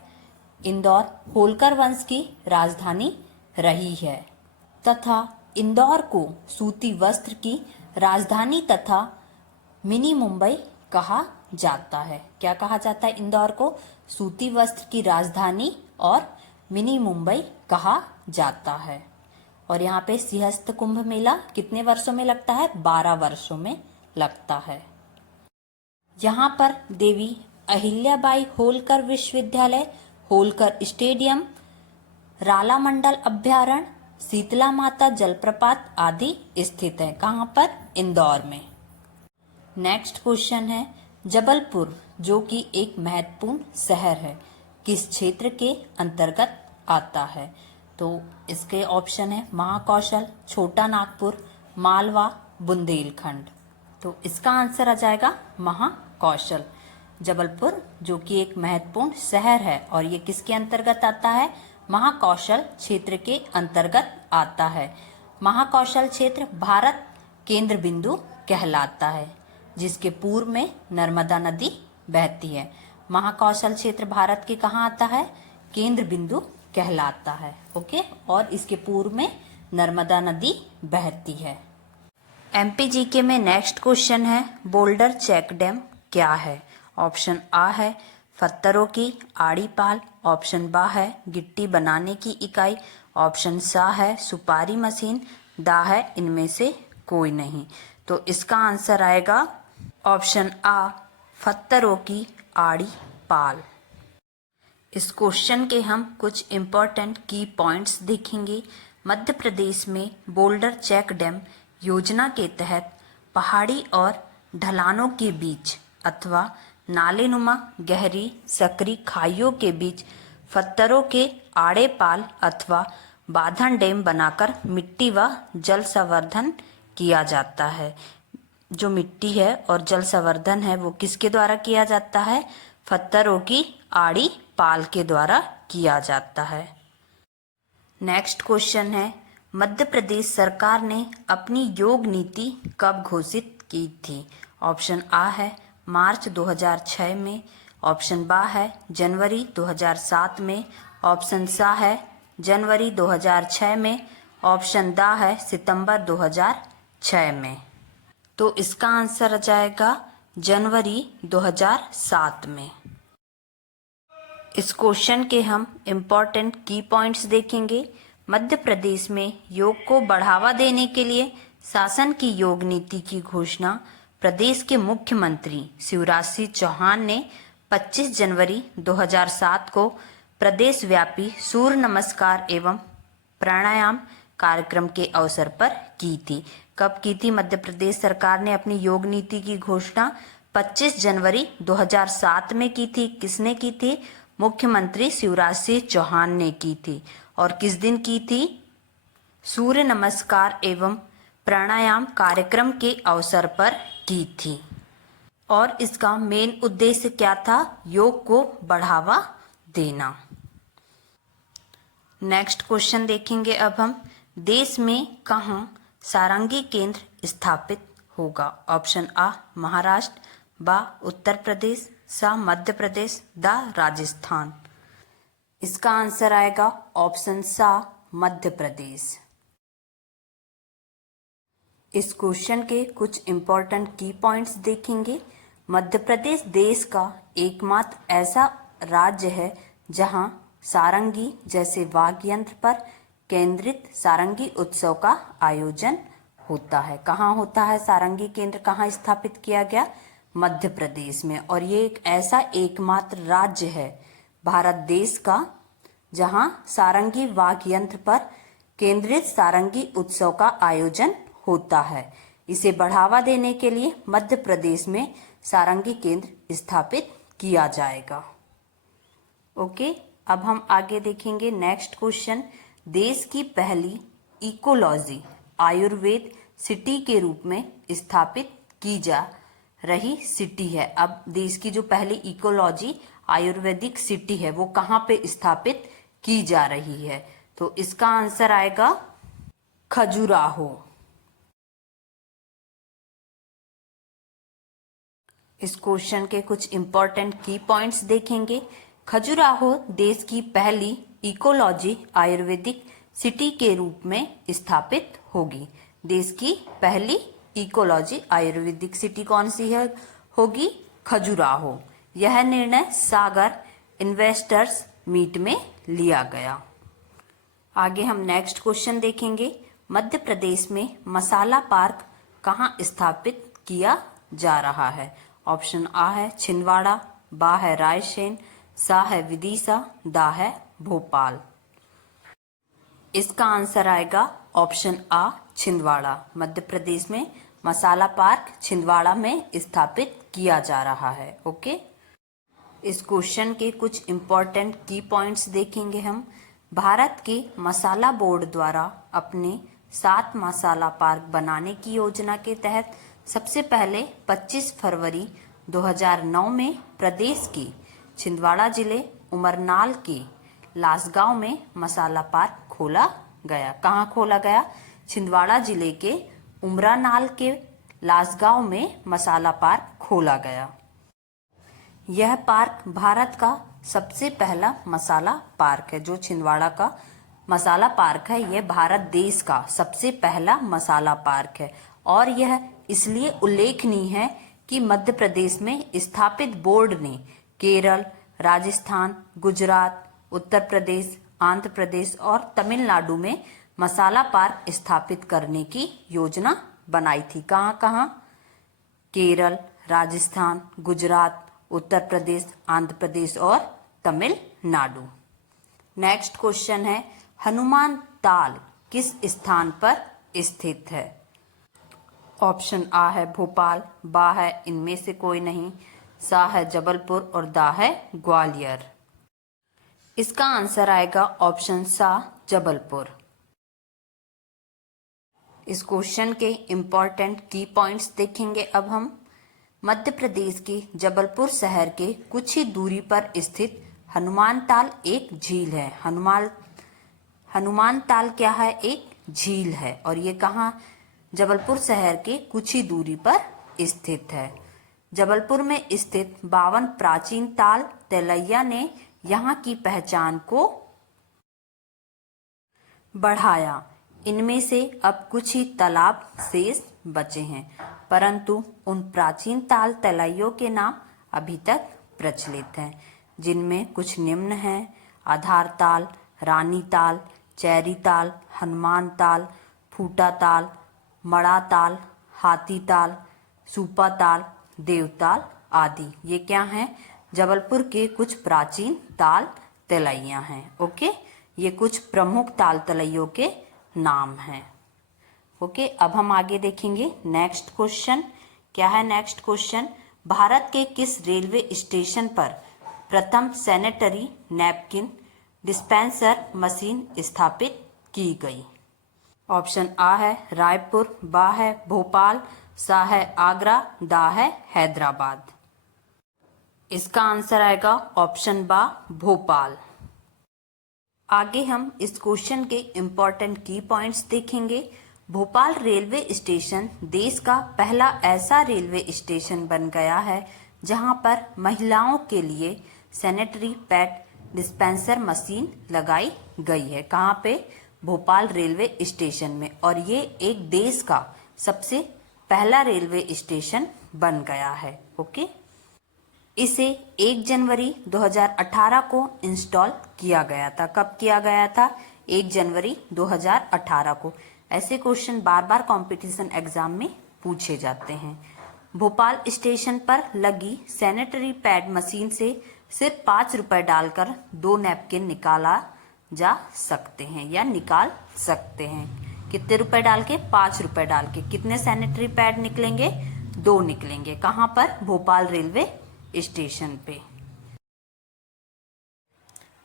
इंदौर होलकर वंश की राजधानी रही है तथा इंदौर को सूती वस्त्र की राजधानी तथा मिनी मुंबई कहा जाता है। क्या कहा जाता है इंदौर को? सूती वस्त्र की राजधानी और मिनी मुंबई कहा जाता है। और यहाँ पे सिंहस्थ कुंभ मेला कितने वर्षों में लगता है? 12 वर्षों में लगता है। यहाँ पर देवी अहिल्याबाई होलकर विश्वविद्यालय, होलकर स्टेडियम, राला मंडल अभ्यारण्य, शीतला माता जलप्रपात आदि स्थित है। कहाँ पर? इंदौर में। नेक्स्ट क्वेश्चन है, जबलपुर जो कि एक महत्वपूर्ण शहर है किस क्षेत्र के अंतर्गत आता है? तो इसके ऑप्शन है महाकौशल, छोटा नागपुर, मालवा, बुंदेलखंड। तो इसका आंसर आ जाएगा महाकौशल। जबलपुर जो कि एक महत्वपूर्ण शहर है और ये किसके अंतर्गत आता है? महाकौशल क्षेत्र के अंतर्गत आता है। महाकौशल क्षेत्र भारत केंद्र बिंदु कहलाता है, जिसके पूर्व में नर्मदा नदी बहती है। महाकौशल क्षेत्र भारत के कहाँ आता है? केंद्र बिंदु कहलाता है। ओके, और इसके पूर्व में नर्मदा नदी बहती है। एमपीजीके में नेक्स्ट क्वेश्चन है, बोल्डर चेक डैम क्या है? ऑप्शन आ है पत्थरों की आड़ी पाल, ऑप्शन बा है गिट्टी बनाने की इकाई, ऑप्शन सा है सुपारी मशीन, दा है इनमें से कोई नहीं। तो इसका आंसर आएगा ऑप्शन आ पत्थरों की आड़ी पाल। इस क्वेश्चन के हम कुछ इम्पोर्टेंट की पॉइंट्स देखेंगे। मध्य प्रदेश में बोल्डर चेक डैम योजना के तहत पहाड़ी और ढलानों के बीच अथवा नालेनुमा गहरी सकरी खाइयों के बीच पत्थरों के आड़े पाल अथवा बांधन डैम बनाकर मिट्टी व जल संवर्धन किया जाता है। जो मिट्टी है और जल संवर्धन है वो किसके द्वारा किया जाता है? पत्थरों की आड़ी पाल के द्वारा किया जाता है। नेक्स्ट क्वेश्चन है, मध्य प्रदेश सरकार ने अपनी योग नीति कब घोषित की थी? ऑप्शन आ है मार्च 2006 में, ऑप्शन बा है जनवरी 2007 में, ऑप्शन सा है जनवरी 2006 में, ऑप्शन दा है सितंबर 2006 में। तो इसका आंसर आ जाएगा जनवरी 2007 में। इस क्वेश्चन के हम इम्पॉर्टेंट की पॉइंट्स देखेंगे। मध्य प्रदेश में योग को बढ़ावा देने के लिए शासन की योग नीति की घोषणा प्रदेश के मुख्यमंत्री शिवराज सिंह चौहान ने 25 जनवरी 2007 को प्रदेश व्यापी सूर्य नमस्कार एवं प्राणायाम कार्यक्रम के अवसर पर की थी। कब की थी मध्य प्रदेश सरकार ने अपनी योग नीति की घोषणा? 25 जनवरी 2007 में की थी। किसने की थी? मुख्यमंत्री शिवराज सिंह चौहान ने की थी। और किस दिन की थी? सूर्य नमस्कार एवं प्राणायाम कार्यक्रम के अवसर पर की थी। और इसका मेन उद्देश्य क्या था? योग को बढ़ावा देना। नेक्स्ट क्वेश्चन देखेंगे अब हम। देश में कहाँ सारंगी केंद्र स्थापित होगा? ऑप्शन आ महाराष्ट्र, बा उत्तर प्रदेश, सा मध्य प्रदेश, दा राजस्थान। इसका आंसर आएगा ऑप्शन सा मध्य प्रदेश। इस क्वेश्चन के कुछ इम्पोर्टेंट की पॉइंट्स देखेंगे। मध्य प्रदेश देश का एकमात्र ऐसा राज्य है जहां सारंगी जैसे वाद्य यंत्र पर केंद्रित सारंगी उत्सव का आयोजन होता है। कहाँ होता है सारंगी केंद्र? कहाँ स्थापित किया गया? मध्य प्रदेश में। और ये एक ऐसा एकमात्र राज्य है भारत देश का जहां सारंगी वाद्य यंत्र पर केंद्रित सारंगी उत्सव का आयोजन होता है। इसे बढ़ावा देने के लिए मध्य प्रदेश में सारंगी केंद्र स्थापित किया जाएगा। ओके, अब हम आगे देखेंगे नेक्स्ट क्वेश्चन। देश की पहली इकोलॉजी आयुर्वेद सिटी के रूप में स्थापित की जा रही सिटी है। अब देश की जो पहली इकोलॉजी आयुर्वेदिक सिटी है वो कहाँ पे स्थापित की जा रही है? तो इसका आंसर आएगा खजुराहो। इस क्वेश्चन के कुछ इंपॉर्टेंट की पॉइंट्स देखेंगे। खजुराहो देश की पहली इकोलॉजी आयुर्वेदिक सिटी के रूप में स्थापित होगी। देश की पहली इकोलॉजी आयुर्वेदिक सिटी कौन सी है? होगी खजुराहो। यह निर्णय सागर इन्वेस्टर्स मीट में लिया गया। आगे हम नेक्स्ट क्वेश्चन देखेंगे। मध्य प्रदेश में मसाला पार्क कहाँ स्थापित किया जा रहा है? ऑप्शन आ है छिंदवाड़ा, बा है रायसेन, सा है विदिशा, दा है भोपाल। इसका आंसर आएगा ऑप्शन आ छिंदवाड़ा। मध्य प्रदेश में मसाला पार्क छिंदवाड़ा में स्थापित किया जा रहा है। ओके, इस क्वेश्चन के कुछ इम्पोर्टेंट की पॉइंट्स देखेंगे हम। भारत के मसाला बोर्ड द्वारा अपने 7 मसाला पार्क बनाने की योजना के तहत सबसे पहले 25 फरवरी 2009 में प्रदेश के छिंदवाड़ा जिले उमरनाल के लासगांव में मसाला पार्क खोला गया। कहाँ खोला गया? छिंदवाड़ा जिले के उमरानाल के लासगांव में मसाला पार्क खोला गया। यह पार्क भारत का सबसे पहला मसाला पार्क है। जो छिंदवाड़ा का मसाला पार्क है यह भारत देश का सबसे पहला मसाला पार्क है। और यह इसलिए उल्लेखनीय है कि मध्य प्रदेश में स्थापित बोर्ड ने केरल, राजस्थान, गुजरात, उत्तर प्रदेश, आंध्र प्रदेश और तमिलनाडु में मसाला पार्क स्थापित करने की योजना बनाई थी। कहाँ कहाँ? केरल, राजस्थान, गुजरात, उत्तर प्रदेश, आंध्र प्रदेश और तमिलनाडु। नेक्स्ट क्वेश्चन है हनुमान ताल किस स्थान पर स्थित है? ऑप्शन आ है भोपाल, बा है इनमें से कोई नहीं, सा है जबलपुर और दा है ग्वालियर। इसका आंसर आएगा ऑप्शन सा जबलपुर। इस क्वेश्चन के इम्पोर्टेंट की पॉइंट्स देखेंगे अब हम। मध्य प्रदेश के जबलपुर शहर के कुछ ही दूरी पर स्थित हनुमान ताल एक झील है। हनुमान ताल क्या है? एक झील है। और ये कहाँ? जबलपुर शहर के कुछ ही दूरी पर स्थित है? जबलपुर में स्थित 52 प्राचीन ताल तलैया ने यहाँ की पहचान को बढ़ाया। इनमें से अब कुछ ही तालाब शेष बचे हैं, परंतु उन प्राचीन ताल तलैयों के नाम अभी तक प्रचलित हैं, जिनमें कुछ निम्न हैं: आधार ताल, रानी ताल, चैरी ताल, हनुमान ताल, फूटा ताल, मड़ा ताल, हाथी ताल, सूपा ताल, देवताल आदि। ये क्या हैं? जबलपुर के कुछ प्राचीन ताल तलैया हैं। ओके, ये कुछ प्रमुख ताल तलैयों के नाम हैं। ओके, अब हम आगे देखेंगे नेक्स्ट क्वेश्चन। क्या है नेक्स्ट क्वेश्चन? भारत के किस रेलवे स्टेशन पर प्रथम सैनिटरी नैपकिन डिस्पेंसर मशीन स्थापित की गई? ऑप्शन आ है रायपुर, बा है भोपाल, सा है आगरा, दा है हैदराबाद। इसका आंसर आएगा ऑप्शन बा भोपाल। आगे हम इस क्वेश्चन के इम्पोर्टेंट की पॉइंट्स देखेंगे। भोपाल रेलवे स्टेशन देश का पहला ऐसा रेलवे स्टेशन बन गया है जहां पर महिलाओं के लिए सैनिटरी पैड डिस्पेंसर मशीन लगाई गई है। कहाँ पे? भोपाल रेलवे स्टेशन में। और ये एक देश का सबसे पहला रेलवे स्टेशन बन गया है। ओके, इसे 1 जनवरी 2018 को इंस्टॉल किया गया था। कब किया गया था? 1 जनवरी 2018 को। ऐसे क्वेश्चन बार बार कंपटीशन एग्जाम में पूछे जाते हैं। भोपाल स्टेशन पर लगी सैनिटरी पैड मशीन से सिर्फ 5 रुपए डालकर 2 नैपकिन निकाला जा सकते हैं या निकाल सकते हैं। कितने रुपए डाल के? 5 रुपए डाल के। कितने सैनिटरी पैड निकलेंगे? 2 निकलेंगे। कहाँ पर? भोपाल रेलवे स्टेशन पे।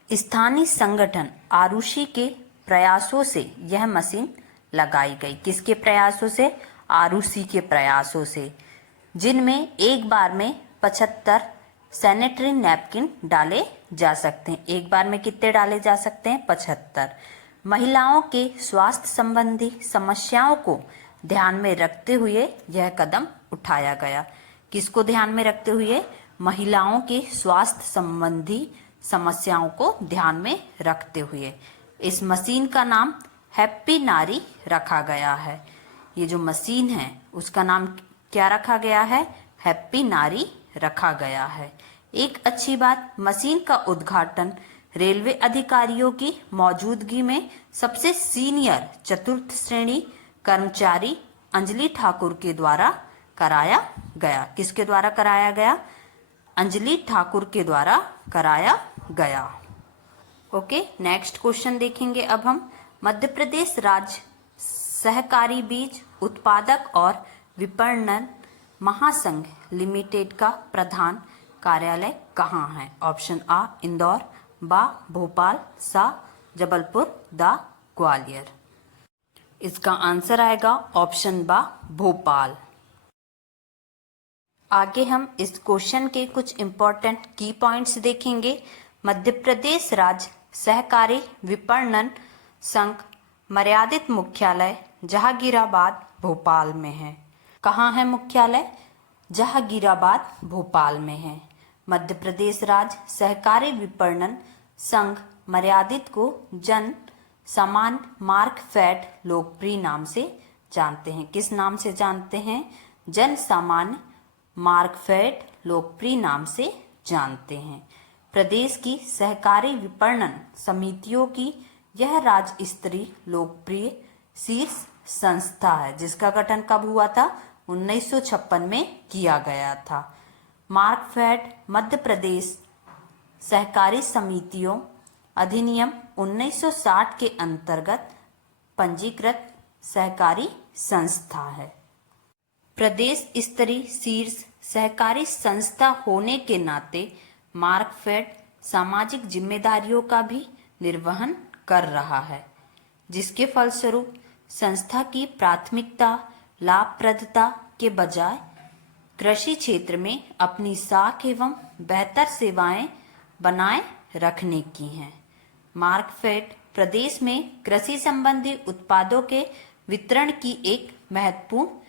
स्थानीय संगठन आरुषि के प्रयासों से यह मशीन लगाई गई। किसके प्रयासों से? आरुषि के प्रयासों से, जिनमें एक बार में 75 सैनिटरी नैपकिन डाले जा सकते हैं। एक बार में कितने डाले जा सकते हैं? 75। महिलाओं के स्वास्थ्य संबंधी समस्याओं को ध्यान में रखते हुए यह कदम उठाया गया। किसको ध्यान में रखते हुए? महिलाओं के स्वास्थ्य संबंधी समस्याओं को ध्यान में रखते हुए इस मशीन का नाम हैप्पी नारी रखा गया है। ये जो मशीन है उसका नाम क्या रखा गया है? हैप्पी नारी रखा गया है। एक अच्छी बात, मशीन का उद्घाटन रेलवे अधिकारियों की मौजूदगी में सबसे सीनियर चतुर्थ श्रेणी कर्मचारी अंजलि ठाकुर के द्वारा कराया गया। किसके द्वारा कराया गया? अंजलि ठाकुर के द्वारा कराया गया। ओके, नेक्स्ट क्वेश्चन देखेंगे अब हम। मध्य प्रदेश राज्य सहकारी बीज उत्पादक और विपणन महासंघ लिमिटेड का प्रधान कार्यालय कहाँ है? ऑप्शन आ इंदौर, बा भोपाल, सा जबलपुर, दा ग्वालियर। इसका आंसर आएगा ऑप्शन बा भोपाल। आगे हम इस क्वेश्चन के कुछ इंपॉर्टेंट की पॉइंट्स देखेंगे। मध्य प्रदेश राज्य सहकारी विपणन संघ मर्यादित मुख्यालय जहांगीराबाद भोपाल में है। कहाँ है मुख्यालय? जहांगीराबाद भोपाल में है। मध्य प्रदेश राज्य सहकारी विपणन संघ मर्यादित को जन सामान्य मार्कफेड लोकप्रिय नाम से जानते हैं। किस नाम से जानते हैं? जन सामान्य मार्कफेड लोकप्रिय नाम से जानते हैं। प्रदेश की सहकारी विपणन समितियों की यह राज्य स्तरीय लोकप्रिय शीर्ष संस्था है, जिसका गठन कब हुआ था? 1956 में किया गया था। मार्कफेड मध्य प्रदेश सहकारी समितियों अधिनियम 1960 के अंतर्गत पंजीकृत सहकारी संस्था है। प्रदेश स्तरीय शीर्ष सहकारी संस्था होने के नाते मार्कफेड सामाजिक जिम्मेदारियों का भी निर्वहन कर रहा है, जिसके फलस्वरूप संस्था की प्राथमिकता लाभप्रदता के बजाय कृषि क्षेत्र में अपनी साख एवं बेहतर सेवाएं बनाए रखने की हैं। मार्कफेड प्रदेश में कृषि संबंधी उत्पादों के वितरण की एक महत्वपूर्ण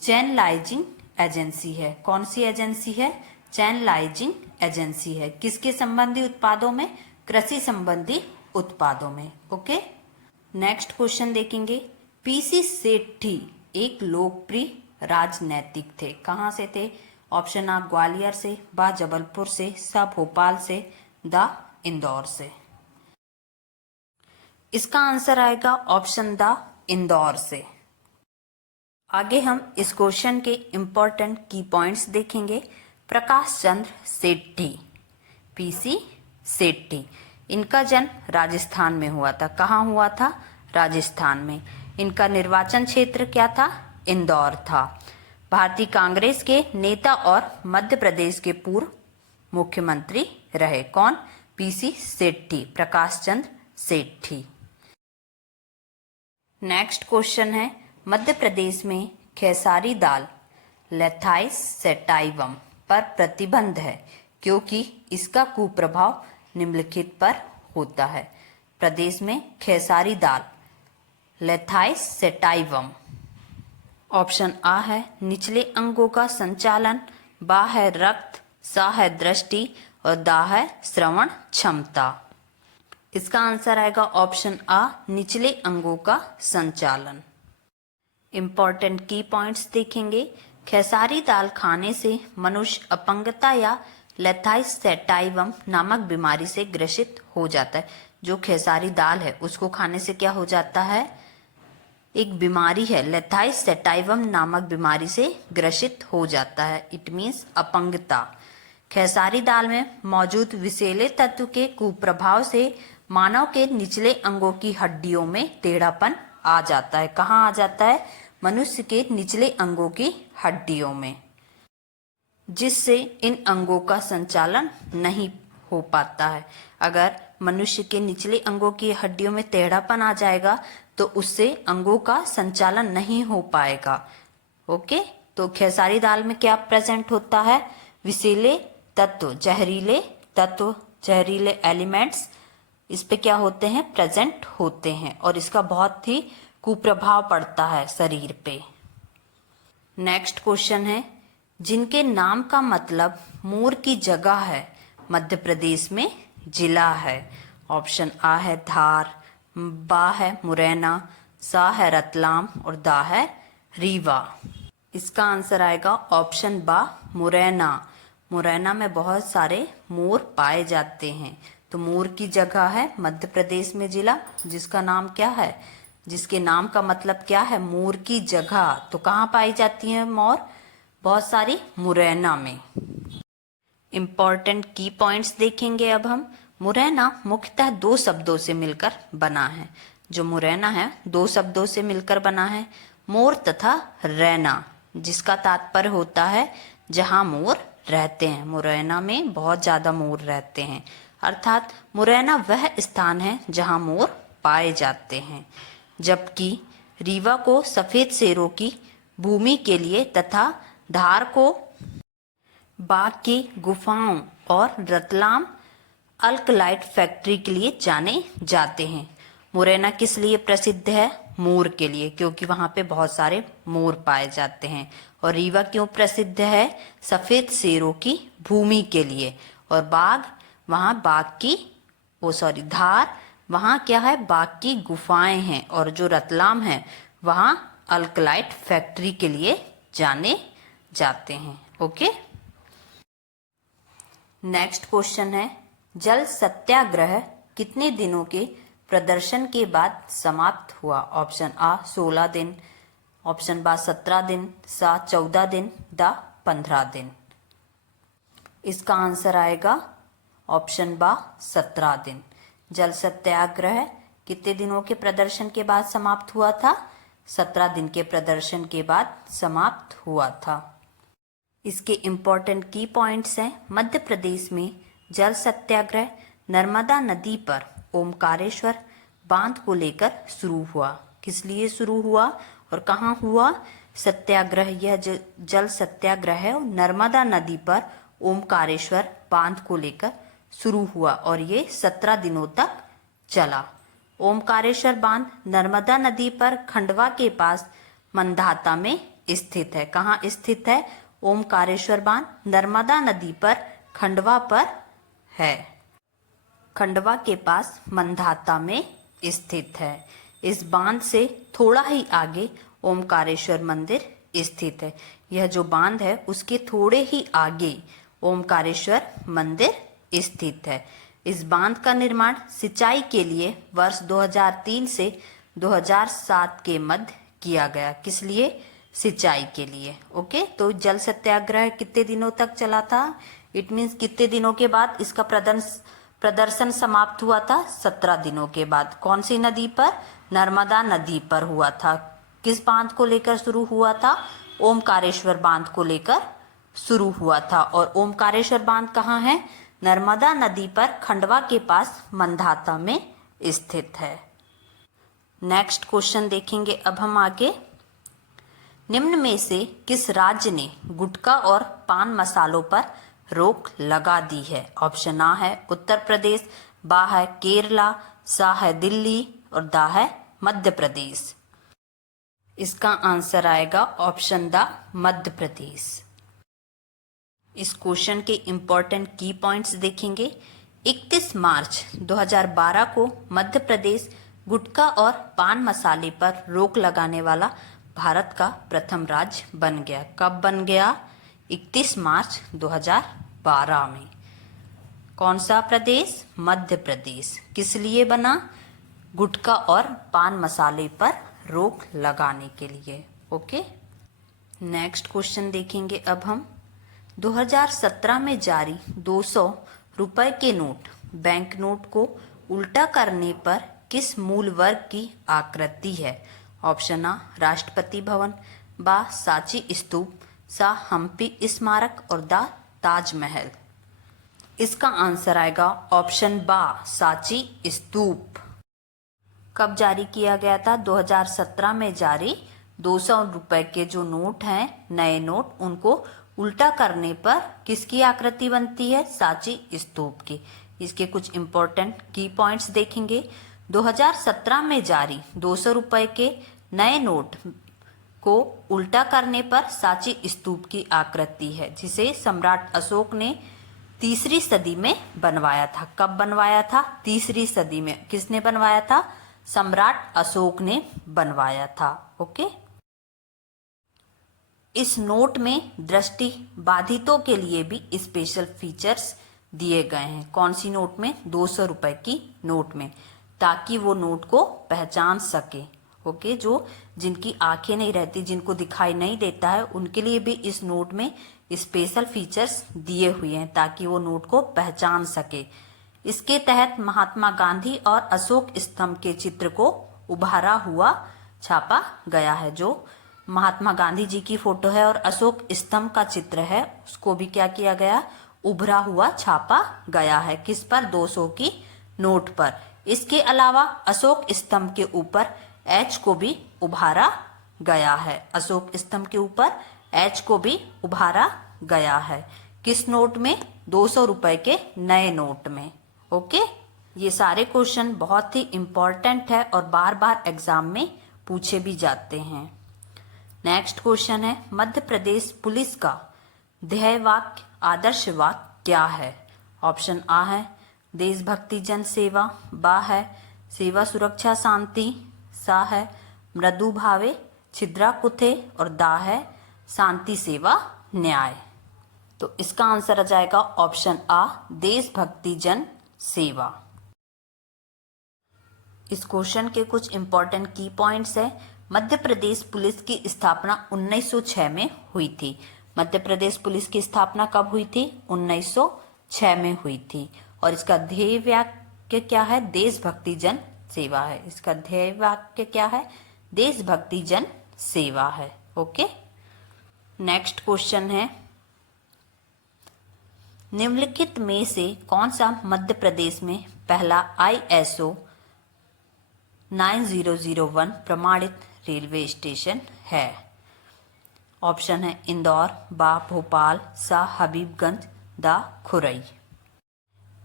चैनलाइजिंग एजेंसी है। कौन सी एजेंसी है? चैनलाइजिंग एजेंसी है। किसके संबंधी उत्पादों में? कृषि संबंधी उत्पादों में। ओके, नेक्स्ट क्वेश्चन देखेंगे। पीसी सेठी एक लोकप्रिय राजनैतिक थे। कहाँ से थे? ऑप्शन आ ग्वालियर से, बा जबलपुर से, सा भोपाल से, द इंदौर से। इसका आंसर आएगा ऑप्शन द इंदौर से। आगे हम इस क्वेश्चन के इंपॉर्टेंट की पॉइंट्स देखेंगे। प्रकाश चंद्र सेठी, पीसी सेठी, इनका जन्म राजस्थान में हुआ था। कहाँ हुआ था? राजस्थान में। इनका निर्वाचन क्षेत्र क्या था? इंदौर था। भारतीय कांग्रेस के नेता और मध्य प्रदेश के पूर्व मुख्यमंत्री रहे। कौन? पीसी सेठी, प्रकाश चंद्र सेठी। नेक्स्ट क्वेश्चन है, मध्य प्रदेश में खेसारी दाल लेथाइस सेटाइवम पर प्रतिबंध है क्योंकि इसका कुप्रभाव निम्नलिखित पर होता है। प्रदेश में खेसारी दाल लेथाइस सेटाइवम। ऑप्शन आ है निचले अंगों का संचालन, बा है रक्त, सा है दृष्टि और दा है श्रवण क्षमता। इसका आंसर आएगा ऑप्शन आ निचले अंगों का संचालन। इंपॉर्टेंट की पॉइंट्स देखेंगे। खेसारी दाल खाने से मनुष्य अपंगता या लेथाइस-सेटाइवम नामक बीमारी से ग्रसित हो जाता है। जो खेसारी दाल है उसको खाने से क्या हो जाता है? एक बीमारी है, लेथाइस-सेटाइवम नामक बीमारी से ग्रसित हो जाता है। इट मीन्स अपंगता। खेसारी दाल में मौजूद विषैले तत्व के कुप्रभाव से मानव के निचले अंगों की हड्डियों में टेढ़ापन आ जाता है। कहाँ आ जाता है? मनुष्य के निचले अंगों की हड्डियों में, जिससे इन अंगों का संचालन नहीं हो पाता है। अगर मनुष्य के निचले अंगों की हड्डियों में टेढ़ापन आ जाएगा तो उससे अंगों का संचालन नहीं हो पाएगा। ओके, तो खेसारी दाल में क्या प्रेजेंट होता है? विषैले तत्व, जहरीले तत्व, जहरीले एलिमेंट्स इस पे क्या होते हैं? प्रेजेंट होते हैं और इसका बहुत ही कुप्रभाव पड़ता है शरीर पे। नेक्स्ट क्वेश्चन है, जिनके नाम का मतलब मोर की जगह है मध्य प्रदेश में जिला है। ऑप्शन आ है धार, बा है मुरैना, सा है रतलाम और दा है रीवा। इसका आंसर आएगा ऑप्शन बा मुरैना। मुरैना में बहुत सारे मोर पाए जाते हैं, तो मोर की जगह है मध्य प्रदेश में जिला, जिसका नाम क्या है? जिसके नाम का मतलब क्या है? मोर की जगह। तो कहाँ पाई जाती है मोर? बहुत सारी मुरैना में। इंपॉर्टेंट की पॉइंट्स देखेंगे अब हम। मुरैना मुख्यतः दो शब्दों से मिलकर बना है। जो मुरैना है दो शब्दों से मिलकर बना है, मोर तथा रैना, जिसका तात्पर्य होता है जहाँ मोर रहते हैं। मुरैना में बहुत ज्यादा मोर रहते हैं, अर्थात मुरैना वह स्थान है जहाँ मोर पाए जाते हैं। जबकि रीवा को सफेद शेरों की भूमि के लिए तथा धार को बाघ की गुफाओं और रतलाम अल्कलाइट फैक्ट्री के लिए जाने जाते हैं। मुरैना किस लिए प्रसिद्ध है? मोर के लिए, क्योंकि वहां पे बहुत सारे मोर पाए जाते हैं। और रीवा क्यों प्रसिद्ध है? सफेद शेरों की भूमि के लिए। और बाघ, वहां बाघ की धार, वहां क्या है? बाघ की गुफाएं हैं। और जो रतलाम है वहां अल्कलाइट फैक्ट्री के लिए जाने जाते हैं। ओके, नेक्स्ट क्वेश्चन है, जल सत्याग्रह कितने दिनों के प्रदर्शन के बाद समाप्त हुआ? ऑप्शन आ 16 दिन, ऑप्शन बा 17 दिन, सा 14 दिन, दा 15 दिन। इसका आंसर आएगा ऑप्शन बा 17 दिन। जल सत्याग्रह कितने दिनों के प्रदर्शन के बाद समाप्त हुआ था? 17 दिन के प्रदर्शन के बाद समाप्त हुआ था। इसके इम्पोर्टेंट की पॉइंट्स हैं। मध्य प्रदेश में जल सत्याग्रह नर्मदा नदी पर ओमकारेश्वर बांध को लेकर शुरू हुआ। किस लिए शुरू हुआ और कहाँ हुआ सत्याग्रह? यह जल सत्याग्रह है नर्मदा नदी पर ओमकारेश्वर बांध को लेकर शुरू हुआ और ये 17 दिनों तक चला। ओमकारेश्वर बांध नर्मदा नदी पर खंडवा के पास मंधाता में स्थित है। कहाँ स्थित है? ओमकारेश्वर बांध नर्मदा नदी पर खंडवा पर है। खंडवा के पास मंधाता में स्थित है। इस बांध से थोड़ा ही आगे ओमकारेश्वर मंदिर स्थित है। यह जो बांध है उसके थोड़े ही आगे ओमकारेश्वर मंदिर स्थित है। इस बांध का निर्माण सिंचाई के लिए वर्ष 2003 से 2007 के मध्य किया गया। किस लिए? सिंचाई के लिए। ओके, तो जल सत्याग्रह कितने दिनों तक चला था? इट मीन्स कितने दिनों के बाद इसका प्रदर्शन समाप्त हुआ था? 17 दिनों के बाद। कौन सी नदी पर? नर्मदा नदी पर हुआ था। किस बांध को लेकर शुरू हुआ था? ओमकारेश्वर बांध को लेकर शुरू हुआ था। और ओमकारेश्वर बांध कहाँ है? नर्मदा नदी पर खंडवा के पास मंधाता में स्थित है। नेक्स्ट क्वेश्चन देखेंगे अब हम आगे। निम्न में से किस राज्य ने गुटखा और पान मसालों पर रोक लगा दी है? ऑप्शन आ है उत्तर प्रदेश, बा है केरला, सा है दिल्ली और दा है मध्य प्रदेश। इसका आंसर आएगा ऑप्शन द मध्य प्रदेश। इस क्वेश्चन के इंपॉर्टेंट की पॉइंट्स देखेंगे। 31 मार्च 2012 को मध्य प्रदेश गुटखा और पान मसाले पर रोक लगाने वाला भारत का प्रथम राज्य बन गया। कब बन गया? 31 मार्च 2012 में। कौन सा प्रदेश? मध्य प्रदेश। किस लिए बना? गुटखा और पान मसाले पर रोक लगाने के लिए। ओके, नेक्स्ट क्वेश्चन देखेंगे अब हम। 2017 में जारी 200 रुपए के नोट, बैंक नोट को उल्टा करने पर किस मूल वर्ग की आकृति है? ऑप्शन आ राष्ट्रपति भवन, बा सांची स्तूप, सा हम्पी स्मारक और दा ताजमहल। इसका आंसर आएगा ऑप्शन बा सांची स्तूप। कब जारी किया गया था? 2017 में जारी 200 रुपए के जो नोट हैं, नए नोट, उनको उल्टा करने पर किसकी आकृति बनती है? सांची स्तूप की। इसके कुछ इंपॉर्टेंट की पॉइंट्स देखेंगे। 2017 में जारी 200 रुपए के नए नोट को उल्टा करने पर सांची स्तूप की आकृति है, जिसे सम्राट अशोक ने 3री सदी में बनवाया था। कब बनवाया था? 3री सदी में। किसने बनवाया था? सम्राट अशोक ने बनवाया था। ओके, इस नोट में दृष्टि बाधितों के लिए भी स्पेशल फीचर्स दिए गए हैं। कौन सी नोट में? 200 रुपए की नोट में, ताकि वो नोट को पहचान सके। ओके, जो जिनकी आंखें नहीं रहती, जिनको दिखाई नहीं देता है, उनके लिए भी इस नोट में स्पेशल फीचर्स दिए हुए हैं, ताकि वो नोट को पहचान सके। इसके तहत महात्मा गांधी और अशोक स्तंभ के चित्र को उभारा हुआ छापा गया है। जो महात्मा गांधी जी की फोटो है और अशोक स्तंभ का चित्र है, उसको भी क्या किया गया? उभरा हुआ छापा गया है। किस पर? 200 की नोट पर। इसके अलावा अशोक स्तंभ के ऊपर एच को भी उभारा गया है। अशोक स्तंभ के ऊपर एच को भी उभारा गया है। किस नोट में? 200 रुपए के नए नोट में। ओके, ये सारे क्वेश्चन बहुत ही इंपॉर्टेंट है और बार बार एग्जाम में पूछे भी जाते हैं। नेक्स्ट क्वेश्चन है, मध्य प्रदेश पुलिस का ध्येय वाक्य, आदर्श वाक्य क्या है? ऑप्शन आ है देशभक्ति जन सेवा, बा है सेवा सुरक्षा शांति, सा है मृदु भावे छिद्रा कुथे और दा है शांति सेवा न्याय। तो इसका आंसर आ जाएगा ऑप्शन आ देशभक्ति जन सेवा। इस क्वेश्चन के कुछ इंपॉर्टेंट की पॉइंट्स है। मध्य प्रदेश पुलिस की स्थापना 1906 में हुई थी। मध्य प्रदेश पुलिस की स्थापना कब हुई थी? 1906 में हुई थी। और इसका ध्येय वाक्य क्या है? देशभक्ति जन सेवा है। इसका ध्येय वाक्य क्या है? देशभक्ति जन सेवा है। ओके, नेक्स्ट क्वेश्चन है, निम्नलिखित में से कौन सा मध्य प्रदेश में पहला ISO 9001 प्रमाणित रेलवे स्टेशन है? ऑप्शन है इंदौर, बा भोपाल, सा हबीबगंज, दा खुरई।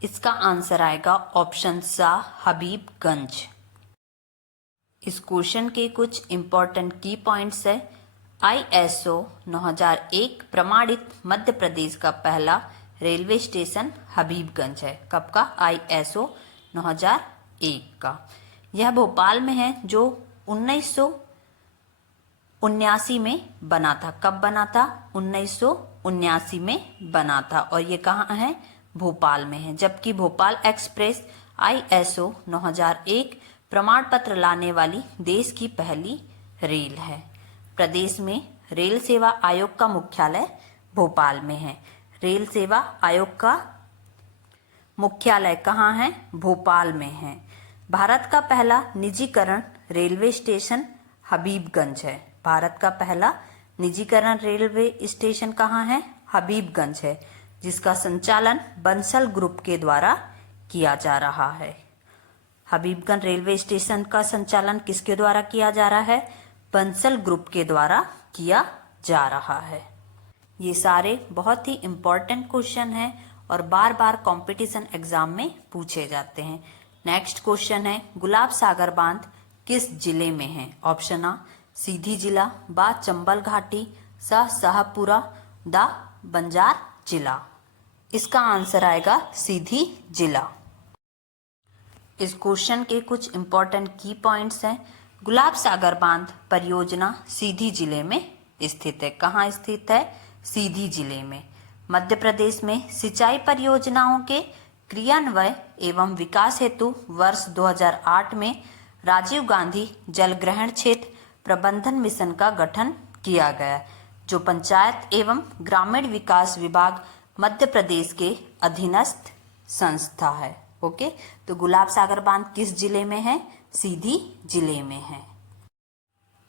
इसका आंसर आएगा ऑप्शन सा हबीबगंज। इस क्वेश्चन के कुछ इंपॉर्टेंट की पॉइंट्स है। ISO 9001 प्रमाणित मध्य प्रदेश का पहला रेलवे स्टेशन हबीबगंज है। कब का? ISO 9001 का। यह भोपाल में है, जो 1979 में बना था। कब बना था? 1979 में बना था। और ये कहाँ है? भोपाल में है। जबकि भोपाल एक्सप्रेस ISO 9001 प्रमाण पत्र लाने वाली देश की पहली रेल है। प्रदेश में रेल सेवा आयोग का मुख्यालय भोपाल में है। रेल सेवा आयोग का मुख्यालय कहाँ है? भोपाल में है। भारत का पहला निजीकरण रेलवे स्टेशन हबीबगंज है। भारत का पहला निजीकरण रेलवे स्टेशन कहाँ है? हबीबगंज है, जिसका संचालन बंसल ग्रुप के द्वारा किया जा रहा है। हबीबगंज रेलवे स्टेशन का संचालन किसके द्वारा किया जा रहा है? बंसल ग्रुप के द्वारा किया जा रहा है। ये सारे बहुत ही इम्पोर्टेंट क्वेश्चन हैं और बार बार कंपटीशन एग्जाम में पूछे जाते हैं। नेक्स्ट क्वेश्चन है, गुलाब सागर बांध किस जिले में है? ऑप्शन आ सीधी जिला, बा चंबल घाटी, सा शाहपुरा, दा बंजार जिला। इसका आंसर आएगा सीधी जिला। इस क्वेश्चन के कुछ इंपॉर्टेंट की पॉइंट्स हैं। गुलाब सागर बांध परियोजना सीधी जिले में स्थित है। कहाँ स्थित है? सीधी जिले में। मध्य प्रदेश में सिंचाई परियोजनाओं के क्रियान्वयन एवं विकास हेतु वर्ष 2008 में राजीव गांधी जलग्रहण क्षेत्र प्रबंधन मिशन का गठन किया गया, जो पंचायत एवं ग्रामीण विकास विभाग मध्य प्रदेश के अधीनस्थ संस्था है। ओके, तो गुलाब सागर बांध किस जिले में है? सीधी जिले में है।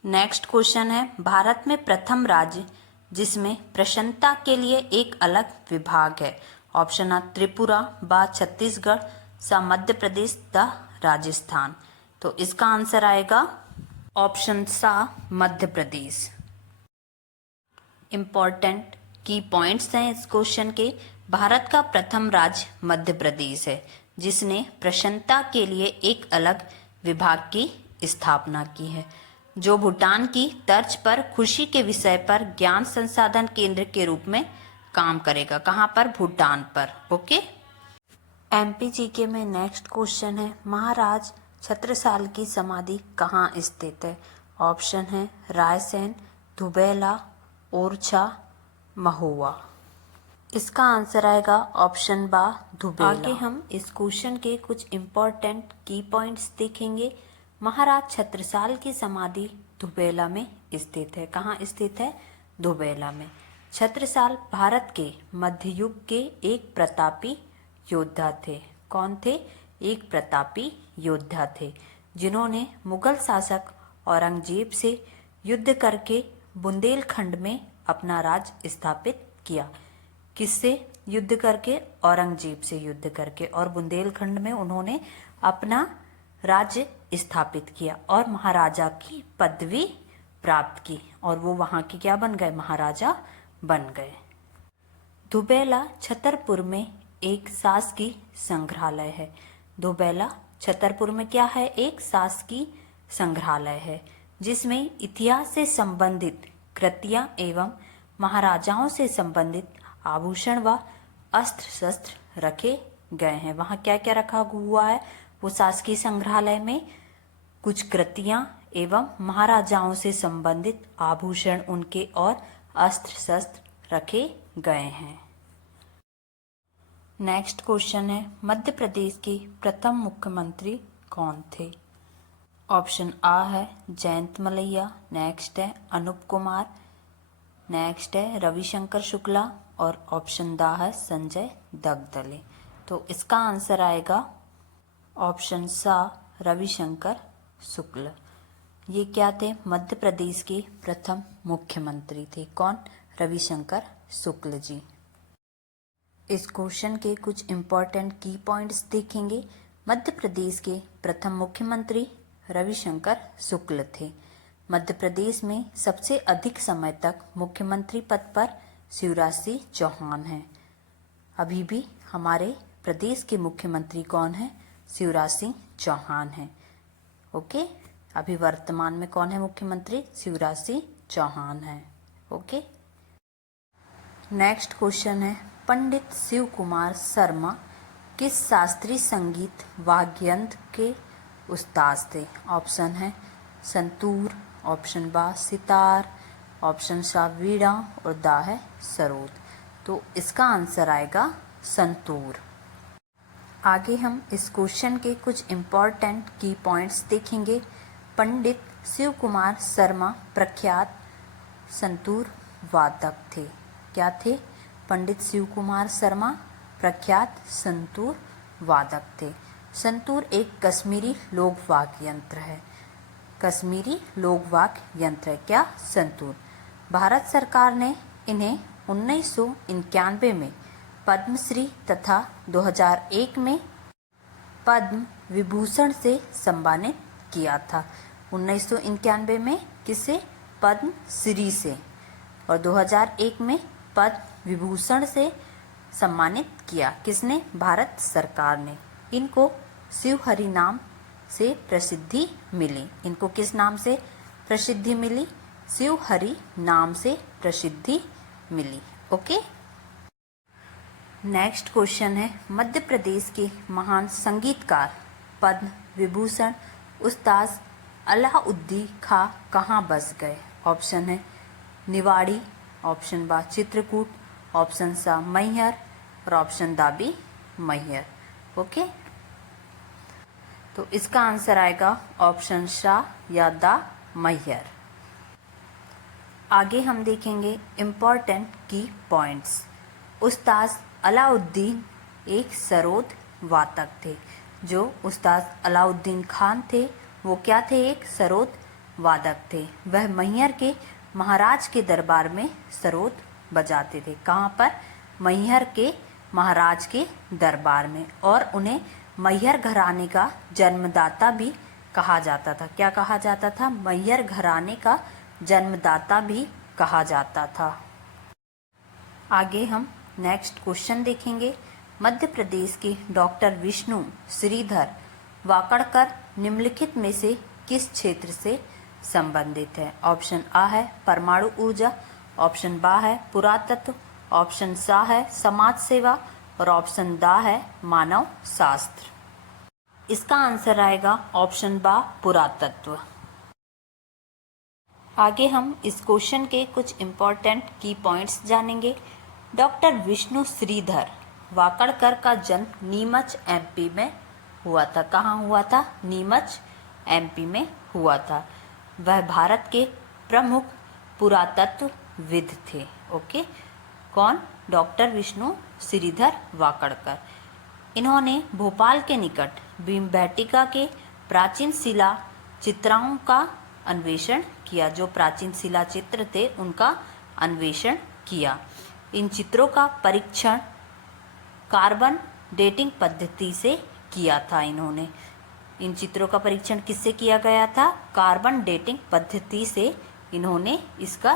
नेक्स्ट क्वेश्चन है, भारत में प्रथम राज्य जिसमें प्रसन्नता के लिए एक अलग विभाग है। ऑप्शन आ त्रिपुरा, बा छत्तीसगढ़, सा मध्य प्रदेश, द राजस्थान। तो इसका आंसर आएगा ऑप्शन सा मध्य प्रदेश। इंपॉर्टेंट की पॉइंट्स हैं इस क्वेश्चन के। भारत का प्रथम राज्य मध्य प्रदेश है, जिसने प्रसन्नता के लिए एक अलग विभाग की स्थापना की है, जो भूटान की तर्ज पर खुशी के विषय पर ज्ञान संसाधन केंद्र के रूप में काम करेगा। कहाँ पर? भूटान पर। ओके। MPGK में नेक्स्ट क्वेश्चन है, महाराज छत्रसाल की समाधि कहाँ स्थित है? ऑप्शन है रायसेन, धुबेला, ओरछा, महुआ। इसका आंसर आएगा ऑप्शन बा धुबेला। आगे हम इस क्वेश्चन के कुछ इम्पोर्टेंट की पॉइंट्स देखेंगे। महाराज छत्रसाल की समाधि धुबेला में स्थित है। कहाँ स्थित है? धुबेला में। छत्रसाल भारत के मध्य युग के एक प्रतापी योद्धा थे। कौन थे? एक प्रतापी योद्धा थे, जिन्होंने मुगल शासक औरंगजेब से युद्ध करके बुंदेलखंड में अपना राज स्थापित किया। किससे युद्ध करके? औरंगजेब से युद्ध करके, और बुंदेलखंड में उन्होंने अपना राज्य स्थापित किया और महाराजा की पदवी प्राप्त की, और वो वहाँ के क्या बन गए? महाराजा बन गए। धुबेला छतरपुर में एक शासकीय संग्रहालय है। धुबेला छतरपुर में क्या है? एक शासकीय संग्रहालय है, जिसमें इतिहास से संबंधित कृतियां एवं महाराजाओं से संबंधित आभूषण व अस्त्र शस्त्र रखे गए हैं। वहाँ क्या क्या रखा हुआ है? वो शासकीय संग्रहालय में कुछ कृतियां एवं महाराजाओं से संबंधित आभूषण उनके और अस्त्र शस्त्र रखे गए हैं। नेक्स्ट क्वेश्चन है, मध्य प्रदेश के प्रथम मुख्यमंत्री कौन थे? ऑप्शन आ है जयंत मलैया, नेक्स्ट है अनूप कुमार, नेक्स्ट है रविशंकर शुक्ला, और ऑप्शन दा है संजय दगदले। तो इसका आंसर आएगा ऑप्शन सा रविशंकर शुक्ल। ये क्या थे? मध्य प्रदेश के प्रथम मुख्यमंत्री थे। कौन? रविशंकर शुक्ल जी। इस क्वेश्चन के कुछ इम्पोर्टेंट की पॉइंट्स देखेंगे। मध्य प्रदेश के प्रथम मुख्यमंत्री रविशंकर शुक्ल थे। मध्य प्रदेश में सबसे अधिक समय तक मुख्यमंत्री पद पर शिवराज सिंह चौहान हैं। अभी भी हमारे प्रदेश के मुख्यमंत्री कौन है? शिवराज सिंह चौहान हैं। ओके, अभी वर्तमान में कौन है मुख्यमंत्री? शिवराज सिंह चौहान है। ओके, नेक्स्ट क्वेश्चन है, पंडित शिव कुमार शर्मा किस शास्त्रीय संगीत वाद्ययंत्र के उस्ताद थे? ऑप्शन है संतूर, ऑप्शन बा सितार, ऑप्शन सा वीणा और दा है सरोद। तो इसका आंसर आएगा संतूर। आगे हम इस क्वेश्चन के कुछ इम्पॉर्टेंट की पॉइंट्स देखेंगे। पंडित शिव कुमार शर्मा प्रख्यात संतूर वादक थे। क्या थे? पंडित शिव कुमार शर्मा प्रख्यात संतूर वादक थे। संतूर एक कश्मीरी लोक वाद्य यंत्र है। कश्मीरी लोक वाद्य यंत्र है क्या? संतूर। भारत सरकार ने इन्हें 1991 में पद्मश्री तथा 2001 में पद्म विभूषण से सम्मानित किया था। 1991 में किसे? पद्मश्री से, और 2001 में पद्म विभूषण से सम्मानित किया। किसने? भारत सरकार ने। इनको शिवहरि नाम से प्रसिद्धि मिली। इनको किस नाम से प्रसिद्धि मिली? शिवहरि नाम से प्रसिद्धि मिली। ओके, नेक्स्ट क्वेश्चन है, मध्य प्रदेश के महान संगीतकार पद्म विभूषण उस्ताद अलाउद्दीन खां कहाँ बस गए? ऑप्शन है निवाड़ी, ऑप्शन बा चित्रकूट, ऑप्शन सा मैहर और ऑप्शन दा बी मैहर। ओके, तो इसका आंसर आएगा ऑप्शन सा या दा मैहर। आगे हम देखेंगे इम्पॉर्टेंट की पॉइंट्स। उस्ताद अलाउद्दीन एक सरोद वादक थे। जो उस्ताद अलाउद्दीन खान थे वो क्या थे? एक सरोद वादक थे। वह मैहर के महाराज के दरबार में सरोद बजाते थे। कहाँ पर? मैहर के महाराज के दरबार में। और उन्हें मैहर घराने का जन्मदाता भी कहा जाता था। क्या कहा जाता था? मैहर घराने का जन्मदाता भी कहा जाता था। आगे हम नेक्स्ट क्वेश्चन देखेंगे। मध्य प्रदेश के डॉक्टर विष्णु श्रीधर वाकड़कर निम्नलिखित में से किस क्षेत्र से संबंधित है? ऑप्शन आ है परमाणु ऊर्जा, ऑप्शन बा है पुरातत्व, ऑप्शन सा है समाज सेवा और ऑप्शन दा है मानव शास्त्र। इसका आंसर आएगा ऑप्शन बा पुरातत्व। आगे हम इस क्वेश्चन के कुछ इम्पॉर्टेंट की पॉइंट्स जानेंगे। डॉक्टर विष्णु श्रीधर वाकड़कर का जन्म नीमच एमपी में हुआ था। कहाँ हुआ था? नीमच एमपी में हुआ था। वह भारत के प्रमुख पुरातत्वविद थे। ओके, कौन? डॉक्टर विष्णु श्रीधर वाकड़कर। इन्होंने भोपाल के निकट भीमबेटका के प्राचीन शिला चित्रों का अन्वेषण किया। जो प्राचीन शिला चित्र थे उनका अन्वेषण किया। इन चित्रों का परीक्षण कार्बन डेटिंग पद्धति से किया था। इन्होंने इन चित्रों का परीक्षण किससे किया गया था? कार्बन डेटिंग पद्धति से इन्होंने इसका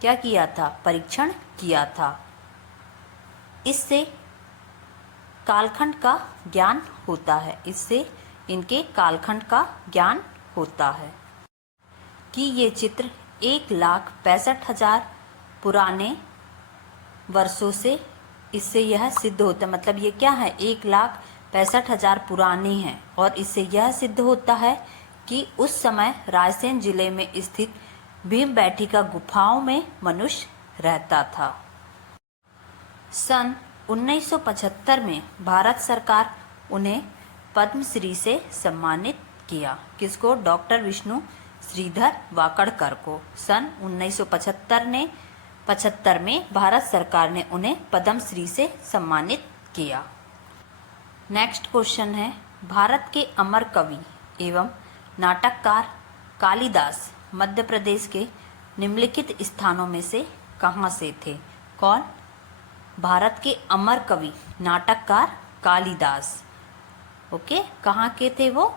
क्या किया था? परीक्षण किया था। इससे कालखंड का ज्ञान होता है। इससे इनके कालखंड का ज्ञान होता है कि ये चित्र 1,65,000 पुराने वर्षों से इससे यह सिद्ध होता है। मतलब ये क्या है? 1,65,000 पुराने हैं। और इससे यह सिद्ध होता है कि उस समय रायसेन जिले में स्थित भीमबेटका गुफाओं में मनुष्य रहता था। सन 1975 में भारत सरकार उन्हें पद्मश्री से सम्मानित किया। किसको? डॉक्टर विष्णु श्रीधर वाकड़कर को। सन 1975 में भारत सरकार ने उन्हें पद्मश्री से सम्मानित किया। नेक्स्ट क्वेश्चन है, भारत के अमर कवि एवं नाटककार कालिदास मध्य प्रदेश के निम्नलिखित स्थानों में से कहाँ से थे? कौन? भारत के अमर कवि नाटककार कालिदास। ओके, कहाँ के थे वो?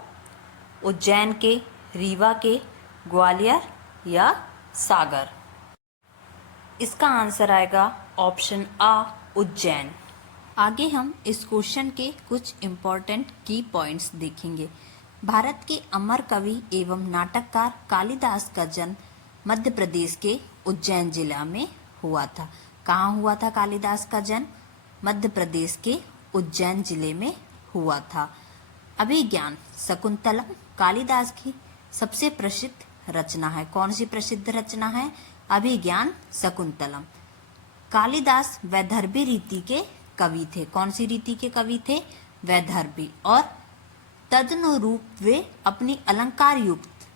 उज्जैन के, रीवा के, ग्वालियर या सागर। इसका आंसर आएगा ऑप्शन आ उज्जैन। आगे हम इस क्वेश्चन के कुछ इम्पॉर्टेंट की पॉइंट्स देखेंगे। भारत के अमर कवि एवं नाटककार कालिदास का जन्म मध्य प्रदेश के उज्जैन जिला में हुआ था। कहाँ हुआ था कालिदास का जन्म? मध्य प्रदेश के उज्जैन जिले में हुआ था। अभिज्ञान शकुंतलम कालिदास की सबसे प्रसिद्ध रचना है। कौन सी प्रसिद्ध रचना है? अभिज्ञान शकुंतलम। कालिदास वैदर्भी रीति के कवि थे। कौन सी रीति के कवि थे? वैदर्भी। और तदनुरूप वे अपनी अलंकार युक्त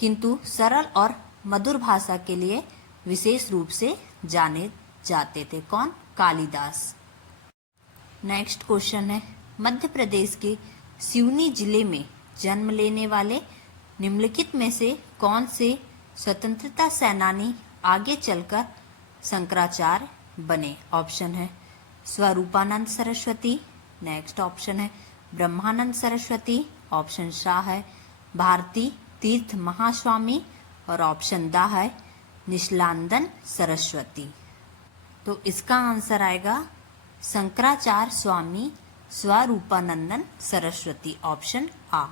किंतु सरल और मधुर भाषा के लिए विशेष रूप से जाने जाते थे। कौन? कालिदास। नेक्स्ट क्वेश्चन है, मध्य प्रदेश के सिवनी जिले में जन्म लेने वाले निम्नलिखित में से कौन से स्वतंत्रता सेनानी आगे चलकर शंकराचार्य बने? ऑप्शन है स्वरूपानंद सरस्वती, नेक्स्ट ऑप्शन है ब्रह्मानंद सरस्वती, ऑप्शन शाह है भारती तीर्थ महास्वामी और ऑप्शन दा है निशलांदन सरस्वती। तो इसका आंसर आएगा शंकराचार्य स्वामी स्वरूपानंदन सरस्वती, ऑप्शन आ।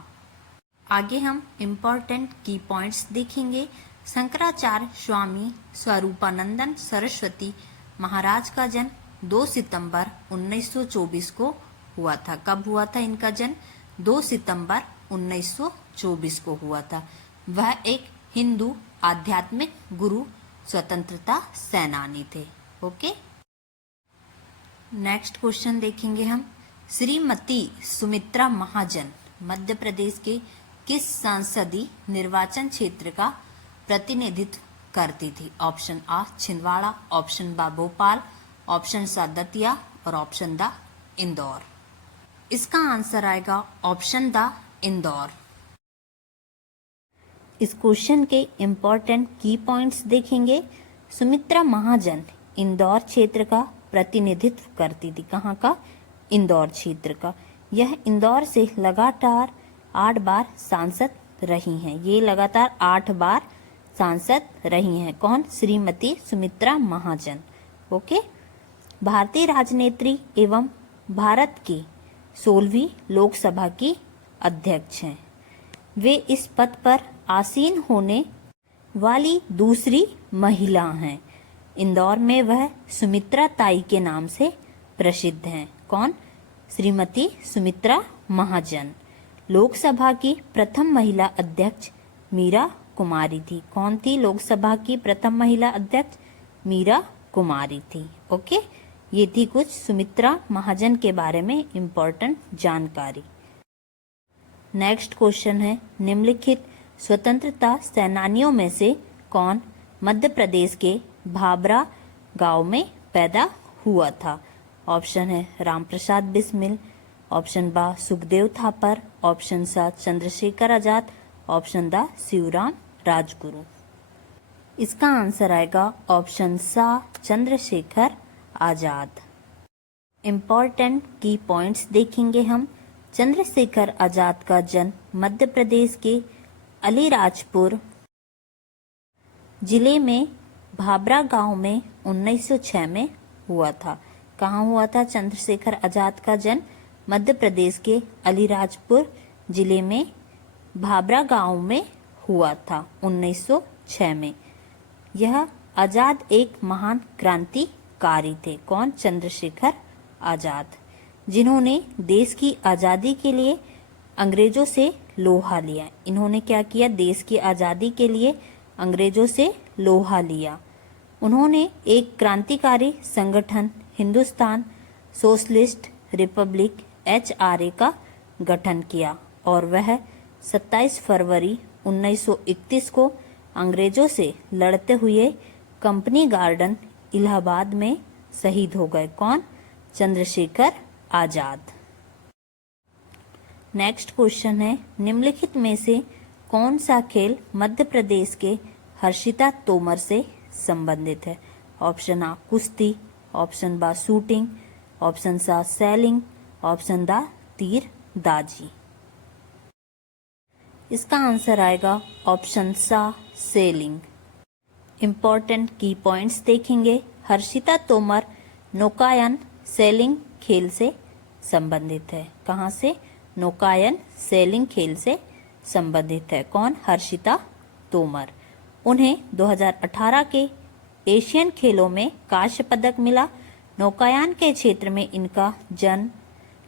आगे हम इम्पोर्टेंट की पॉइंट्स देखेंगे। शंकराचार्य स्वामी स्वरूपानंदन सरस्वती महाराज का जन्म 2 सितंबर 1924 को हुआ था। कब हुआ था इनका जन्म? 2 सितंबर 1924 को हुआ था। वह एक हिंदू आध्यात्मिक गुरु स्वतंत्रता सेनानी थे। ओके, नेक्स्ट क्वेश्चन देखेंगे हम। श्रीमती सुमित्रा महाजन मध्य प्रदेश के किस संसदीय निर्वाचन क्षेत्र का प्रतिनिधित्व करती थी? ऑप्शन आ छिंदवाड़ा, ऑप्शन बा भोपाल, ऑप्शन सा दतिया और ऑप्शन दा इंदौर। इसका आंसर आएगा ऑप्शन दा इंदौर। इस क्वेश्चन के इम्पोर्टेंट की पॉइंट्स देखेंगे। सुमित्रा महाजन इंदौर क्षेत्र का प्रतिनिधित्व करती थी। कहाँ का? इंदौर क्षेत्र का। यह इंदौर से लगातार 8 बार सांसद रही हैं। ये लगातार 8 बार सांसद रही हैं। कौन? श्रीमती सुमित्रा महाजन। ओके, भारतीय राजनेत्री एवं भारत की 16वीं लोकसभा की अध्यक्ष हैं। वे इस पद पर आसीन होने वाली दूसरी महिला हैं। इंदौर में वह सुमित्रा ताई के नाम से प्रसिद्ध हैं। कौन? श्रीमती सुमित्रा महाजन। लोकसभा की प्रथम महिला अध्यक्ष मीरा कुमारी थी। कौन थी लोकसभा की प्रथम महिला अध्यक्ष? मीरा कुमारी थी। ओके, ये थी कुछ सुमित्रा महाजन के बारे में इम्पोर्टेंट जानकारी। नेक्स्ट क्वेश्चन है, निम्नलिखित स्वतंत्रता सेनानियों में से कौन मध्य प्रदेश के भाबरा गांव में पैदा हुआ था? ऑप्शन है रामप्रसाद बिस्मिल, ऑप्शन बा सुखदेव थापर, ऑप्शन सा चंद्रशेखर आजाद, ऑप्शन दा शिवराम राजगुरु। इसका आंसर आएगा ऑप्शन सा चंद्रशेखर आजाद। इम्पोर्टेंट की पॉइंट्स देखेंगे हम। चंद्रशेखर आजाद का जन्म मध्य प्रदेश के अलीराजपुर जिले में भाबरा गांव में 1906 में हुआ था। कहाँ हुआ था चंद्रशेखर आजाद का जन्म? मध्य प्रदेश के अलीराजपुर जिले में भाबरा गांव में हुआ था 1906 में। यह आजाद एक महान क्रांतिकारी थे। कौन? चंद्रशेखर आजाद, जिन्होंने देश की आज़ादी के लिए अंग्रेजों से लोहा लिया। इन्होंने क्या किया? देश की आज़ादी के लिए अंग्रेजों से लोहा लिया। उन्होंने एक क्रांतिकारी संगठन हिंदुस्तान सोशलिस्ट रिपब्लिक HRA का गठन किया और वह 27 फरवरी 1931 को अंग्रेजों से लड़ते हुए कंपनी गार्डन इलाहाबाद में शहीद हो गए। कौन? चंद्रशेखर आजाद। नेक्स्ट क्वेश्चन है, निम्नलिखित में से कौन सा खेल मध्य प्रदेश के हर्षिता तोमर से संबंधित है? ऑप्शन आ कुश्ती, ऑप्शन बा शूटिंग, ऑप्शन सा सेलिंग, ऑप्शन दा तीर दाजी। इसका आंसर आएगा ऑप्शन सा सेलिंग। इम्पोर्टेंट की पॉइंट्स देखेंगे। हर्षिता तोमर नौकायन सेलिंग खेल से संबंधित है। कहाँ से? नौकायन सेलिंग खेल से संबंधित है। कौन? हर्षिता तोमर। उन्हें 2018 के एशियन खेलों में कांस्य पदक मिला। नौकायान के क्षेत्र में इनका जन्म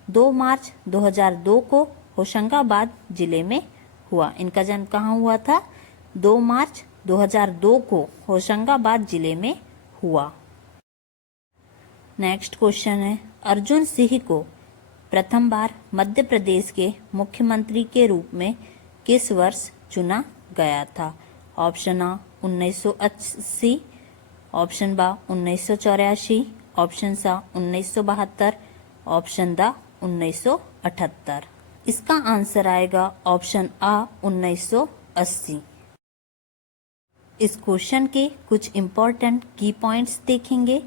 2 मार्च 2002 को होशंगाबाद जिले में हुआ। इनका जन्म कहाँ हुआ था? 2 मार्च 2002 को होशंगाबाद जिले में हुआ। नेक्स्ट क्वेश्चन है, अर्जुन सिंह को प्रथम बार मध्य प्रदेश के मुख्यमंत्री के रूप में किस वर्ष चुना गया था? ऑप्शन आ 1980, ऑप्शन बा 1984, ऑप्शन सा 1972, ऑप्शन दा 1978। इसका आंसर आएगा ऑप्शन आ 1980। इस क्वेश्चन के कुछ इम्पोर्टेंट की पॉइंट्स देखेंगे।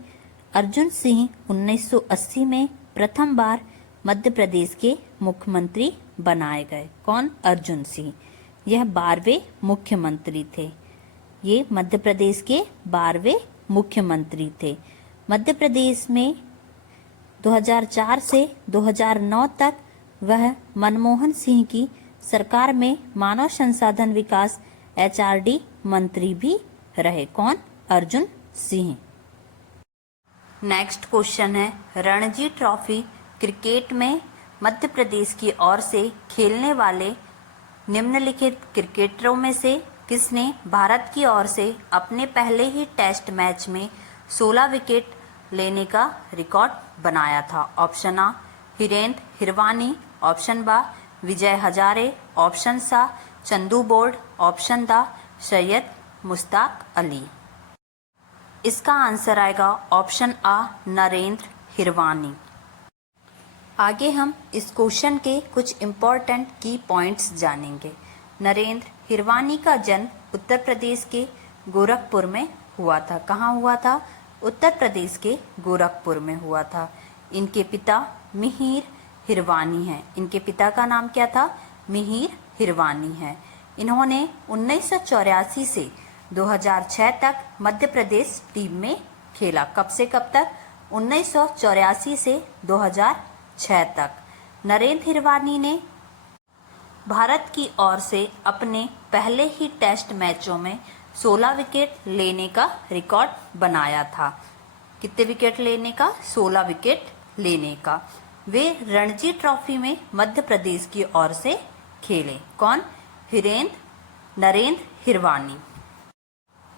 अर्जुन सिंह 1980 में प्रथम बार मध्य प्रदेश के मुख्यमंत्री बनाए गए। कौन? अर्जुन सिंह। यह 12वें मुख्यमंत्री थे। ये मध्य प्रदेश के 12वें मुख्यमंत्री थे। मध्य प्रदेश में 2004 से 2009 तक वह मनमोहन सिंह की सरकार में मानव संसाधन विकास HRD मंत्री भी रहे। कौन? अर्जुन सिंह। नेक्स्ट क्वेश्चन है, रणजी ट्रॉफी क्रिकेट में मध्य प्रदेश की ओर से खेलने वाले निम्नलिखित क्रिकेटरों में से किसने भारत की ओर से अपने पहले ही टेस्ट मैच में 16 विकेट लेने का रिकॉर्ड बनाया था? ऑप्शन आ हीरेंद्र हिरवानी, ऑप्शन बा विजय हजारे, ऑप्शन सा चंदू बोर्ड, ऑप्शन दा सैयद मुश्ताक अली। इसका आंसर आएगा ऑप्शन आ नरेंद्र हिरवानी। आगे हम इस क्वेश्चन के कुछ इम्पोर्टेंट की पॉइंट्स जानेंगे। नरेंद्र हिरवानी का जन्म उत्तर प्रदेश के गोरखपुर में हुआ था। कहाँ हुआ था? उत्तर प्रदेश के गोरखपुर में हुआ था। इनके पिता मिहिर हिरवानी हैं। इनके पिता का नाम क्या था? मिहिर हिरवानी है। इन्होंने 1984 से 2006 तक मध्य प्रदेश टीम में खेला। कब से कब तक? 1984 से 2006 तक। नरेंद्र हिरवानी ने भारत की ओर से अपने पहले ही टेस्ट मैचों में 16 विकेट लेने का रिकॉर्ड बनाया था। कितने विकेट लेने का? 16 विकेट लेने का। वे रणजी ट्रॉफी में मध्य प्रदेश की ओर से खेले। कौन? नरेंद्र हिरवानी।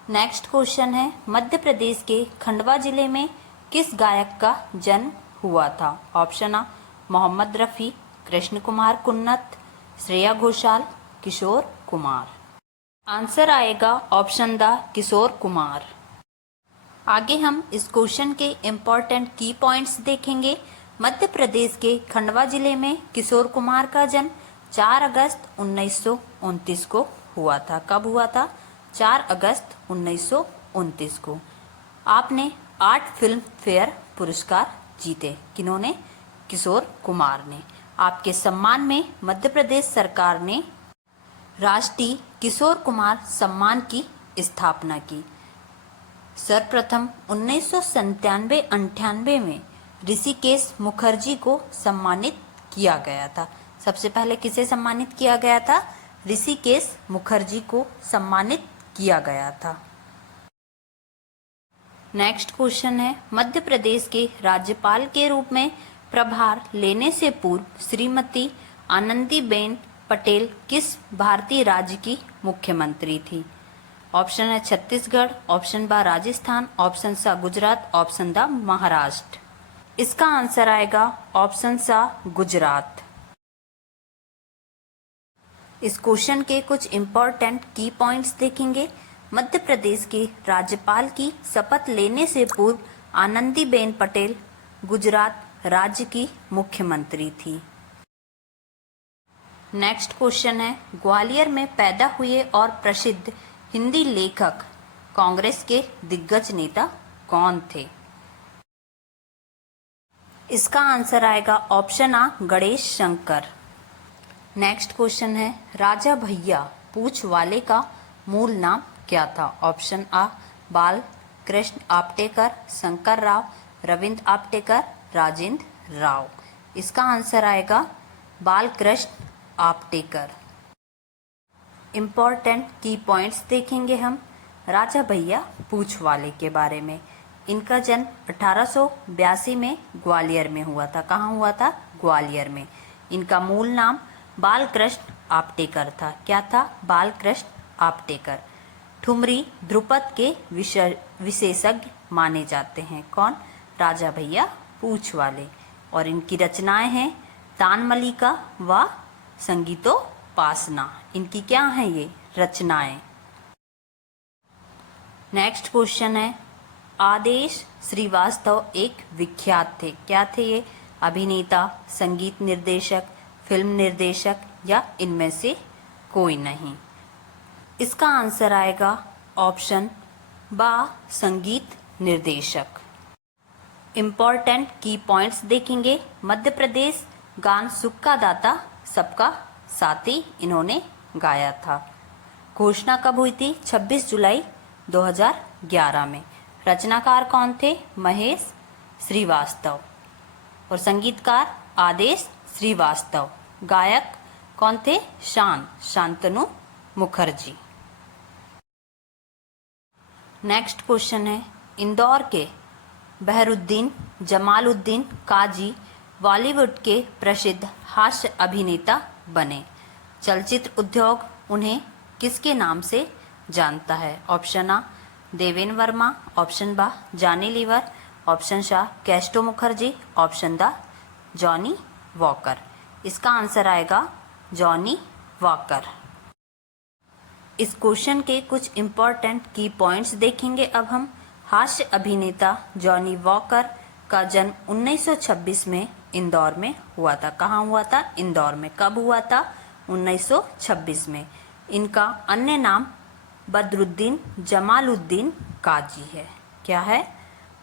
नेक्स्ट क्वेश्चन है, मध्य प्रदेश के खंडवा जिले में किस गायक का जन्म हुआ था? ऑप्शन आ मोहम्मद रफ़ी, कृष्ण कुमार कुन्नत, श्रेया घोषाल, किशोर कुमार। आंसर आएगा ऑप्शन दा किशोर कुमार। आगे हम इस क्वेश्चन के इम्पोर्टेंट की पॉइंट्स देखेंगे। मध्य प्रदेश के खंडवा जिले में किशोर कुमार का जन्म 4 अगस्त 1929 को हुआ था। कब हुआ था? 4 अगस्त 1929 को। आपने 8 फिल्म फेयर पुरस्कार जीते। किन्होंने? किशोर कुमार ने। आपके सम्मान में मध्य प्रदेश सरकार ने राष्ट्रीय किशोर कुमार सम्मान की स्थापना की। सर्वप्रथम 1997-98 में ऋषिकेश मुखर्जी को सम्मानित किया गया था। सबसे पहले किसे सम्मानित किया गया था? ऋषिकेश मुखर्जी को सम्मानित किया गया था। नेक्स्ट क्वेश्चन है, मध्य प्रदेश के राज्यपाल के रूप में प्रभार लेने से पूर्व श्रीमती आनंदीबेन पटेल किस भारतीय राज्य की मुख्यमंत्री थी? ऑप्शन है छत्तीसगढ़, ऑप्शन बा राजस्थान, ऑप्शन सा गुजरात, ऑप्शन दा महाराष्ट्र। इसका आंसर आएगा ऑप्शन सा गुजरात। इस क्वेश्चन के कुछ इम्पोर्टेंट की पॉइंट्स देखेंगे। मध्य प्रदेश के राज्यपाल की शपथ लेने से पूर्व आनंदीबेन पटेल गुजरात राज्य की मुख्यमंत्री थी। नेक्स्ट क्वेश्चन है, ग्वालियर में पैदा हुए और प्रसिद्ध हिंदी लेखक कांग्रेस के दिग्गज नेता कौन थे? इसका आंसर आएगा ऑप्शन आ गणेश शंकर। नेक्स्ट क्वेश्चन है, राजा भैया पूछ वाले का मूल नाम क्या था? ऑप्शन आ बाल कृष्ण आप्टेकर, शंकर राव, रविंद्र आप्टेकर, राजेंद्र राव। इसका आंसर आएगा बाल कृष्ण आप्टेकर। इम्पोर्टेंट की पॉइंट्स देखेंगे हम। राजा भैया पूछवाले के बारे में। इनका जन्म 1882 में ग्वालियर में हुआ था। कहाँ हुआ था? ग्वालियर में। इनका मूल नाम बालकृष्ण आप्टेकर था। क्या था? बालकृष्ण आप्टेकर। ठुमरी ध्रुपद के विशेषज्ञ माने जाते हैं। कौन? राजा भैया पूछवाले। और इनकी रचनाएं हैं तान मल्लिका व संगीतोपासना। इनकी क्या हैं ये रचनाएं? नेक्स्ट क्वेश्चन है, आदेश श्रीवास्तव एक विख्यात थे। क्या थे ये? अभिनेता, संगीत निर्देशक, फिल्म निर्देशक या इनमें से कोई नहीं। इसका आंसर आएगा ऑप्शन बा, संगीत निर्देशक। इम्पॉर्टेंट की पॉइंट्स देखेंगे। मध्य प्रदेश गान सुख का दाता सबका साथी इन्होंने गाया था। घोषणा कब हुई थी? 26 जुलाई 2011 में। रचनाकार कौन थे? महेश श्रीवास्तव। और संगीतकार आदेश श्रीवास्तव। गायक कौन थे? शांतनु मुखर्जी। नेक्स्ट क्वेश्चन है, इंदौर के बहरुद्दीन जमालुद्दीन काजी बॉलीवुड के प्रसिद्ध हास्य अभिनेता बने। चलचित्र उद्योग उन्हें किसके नाम से जानता है? ऑप्शन आ देवेन वर्मा, ऑप्शन बा जॉनी लीवर, ऑप्शन सा कैस्टो मुखर्जी, ऑप्शन द जॉनी वॉकर। इसका आंसर आएगा जॉनी वॉकर। इस क्वेश्चन के कुछ इम्पोर्टेंट की पॉइंट्स देखेंगे अब हम। हास्य अभिनेता जॉनी वॉकर का जन्म 1926 में इंदौर में हुआ था। कहाँ हुआ था? इंदौर में। कब हुआ था? 1926 में। इनका अन्य नाम बदरुद्दीन जमालुद्दीन काजी है। क्या है?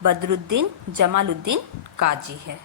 बदरुद्दीन जमालुद्दीन काजी है।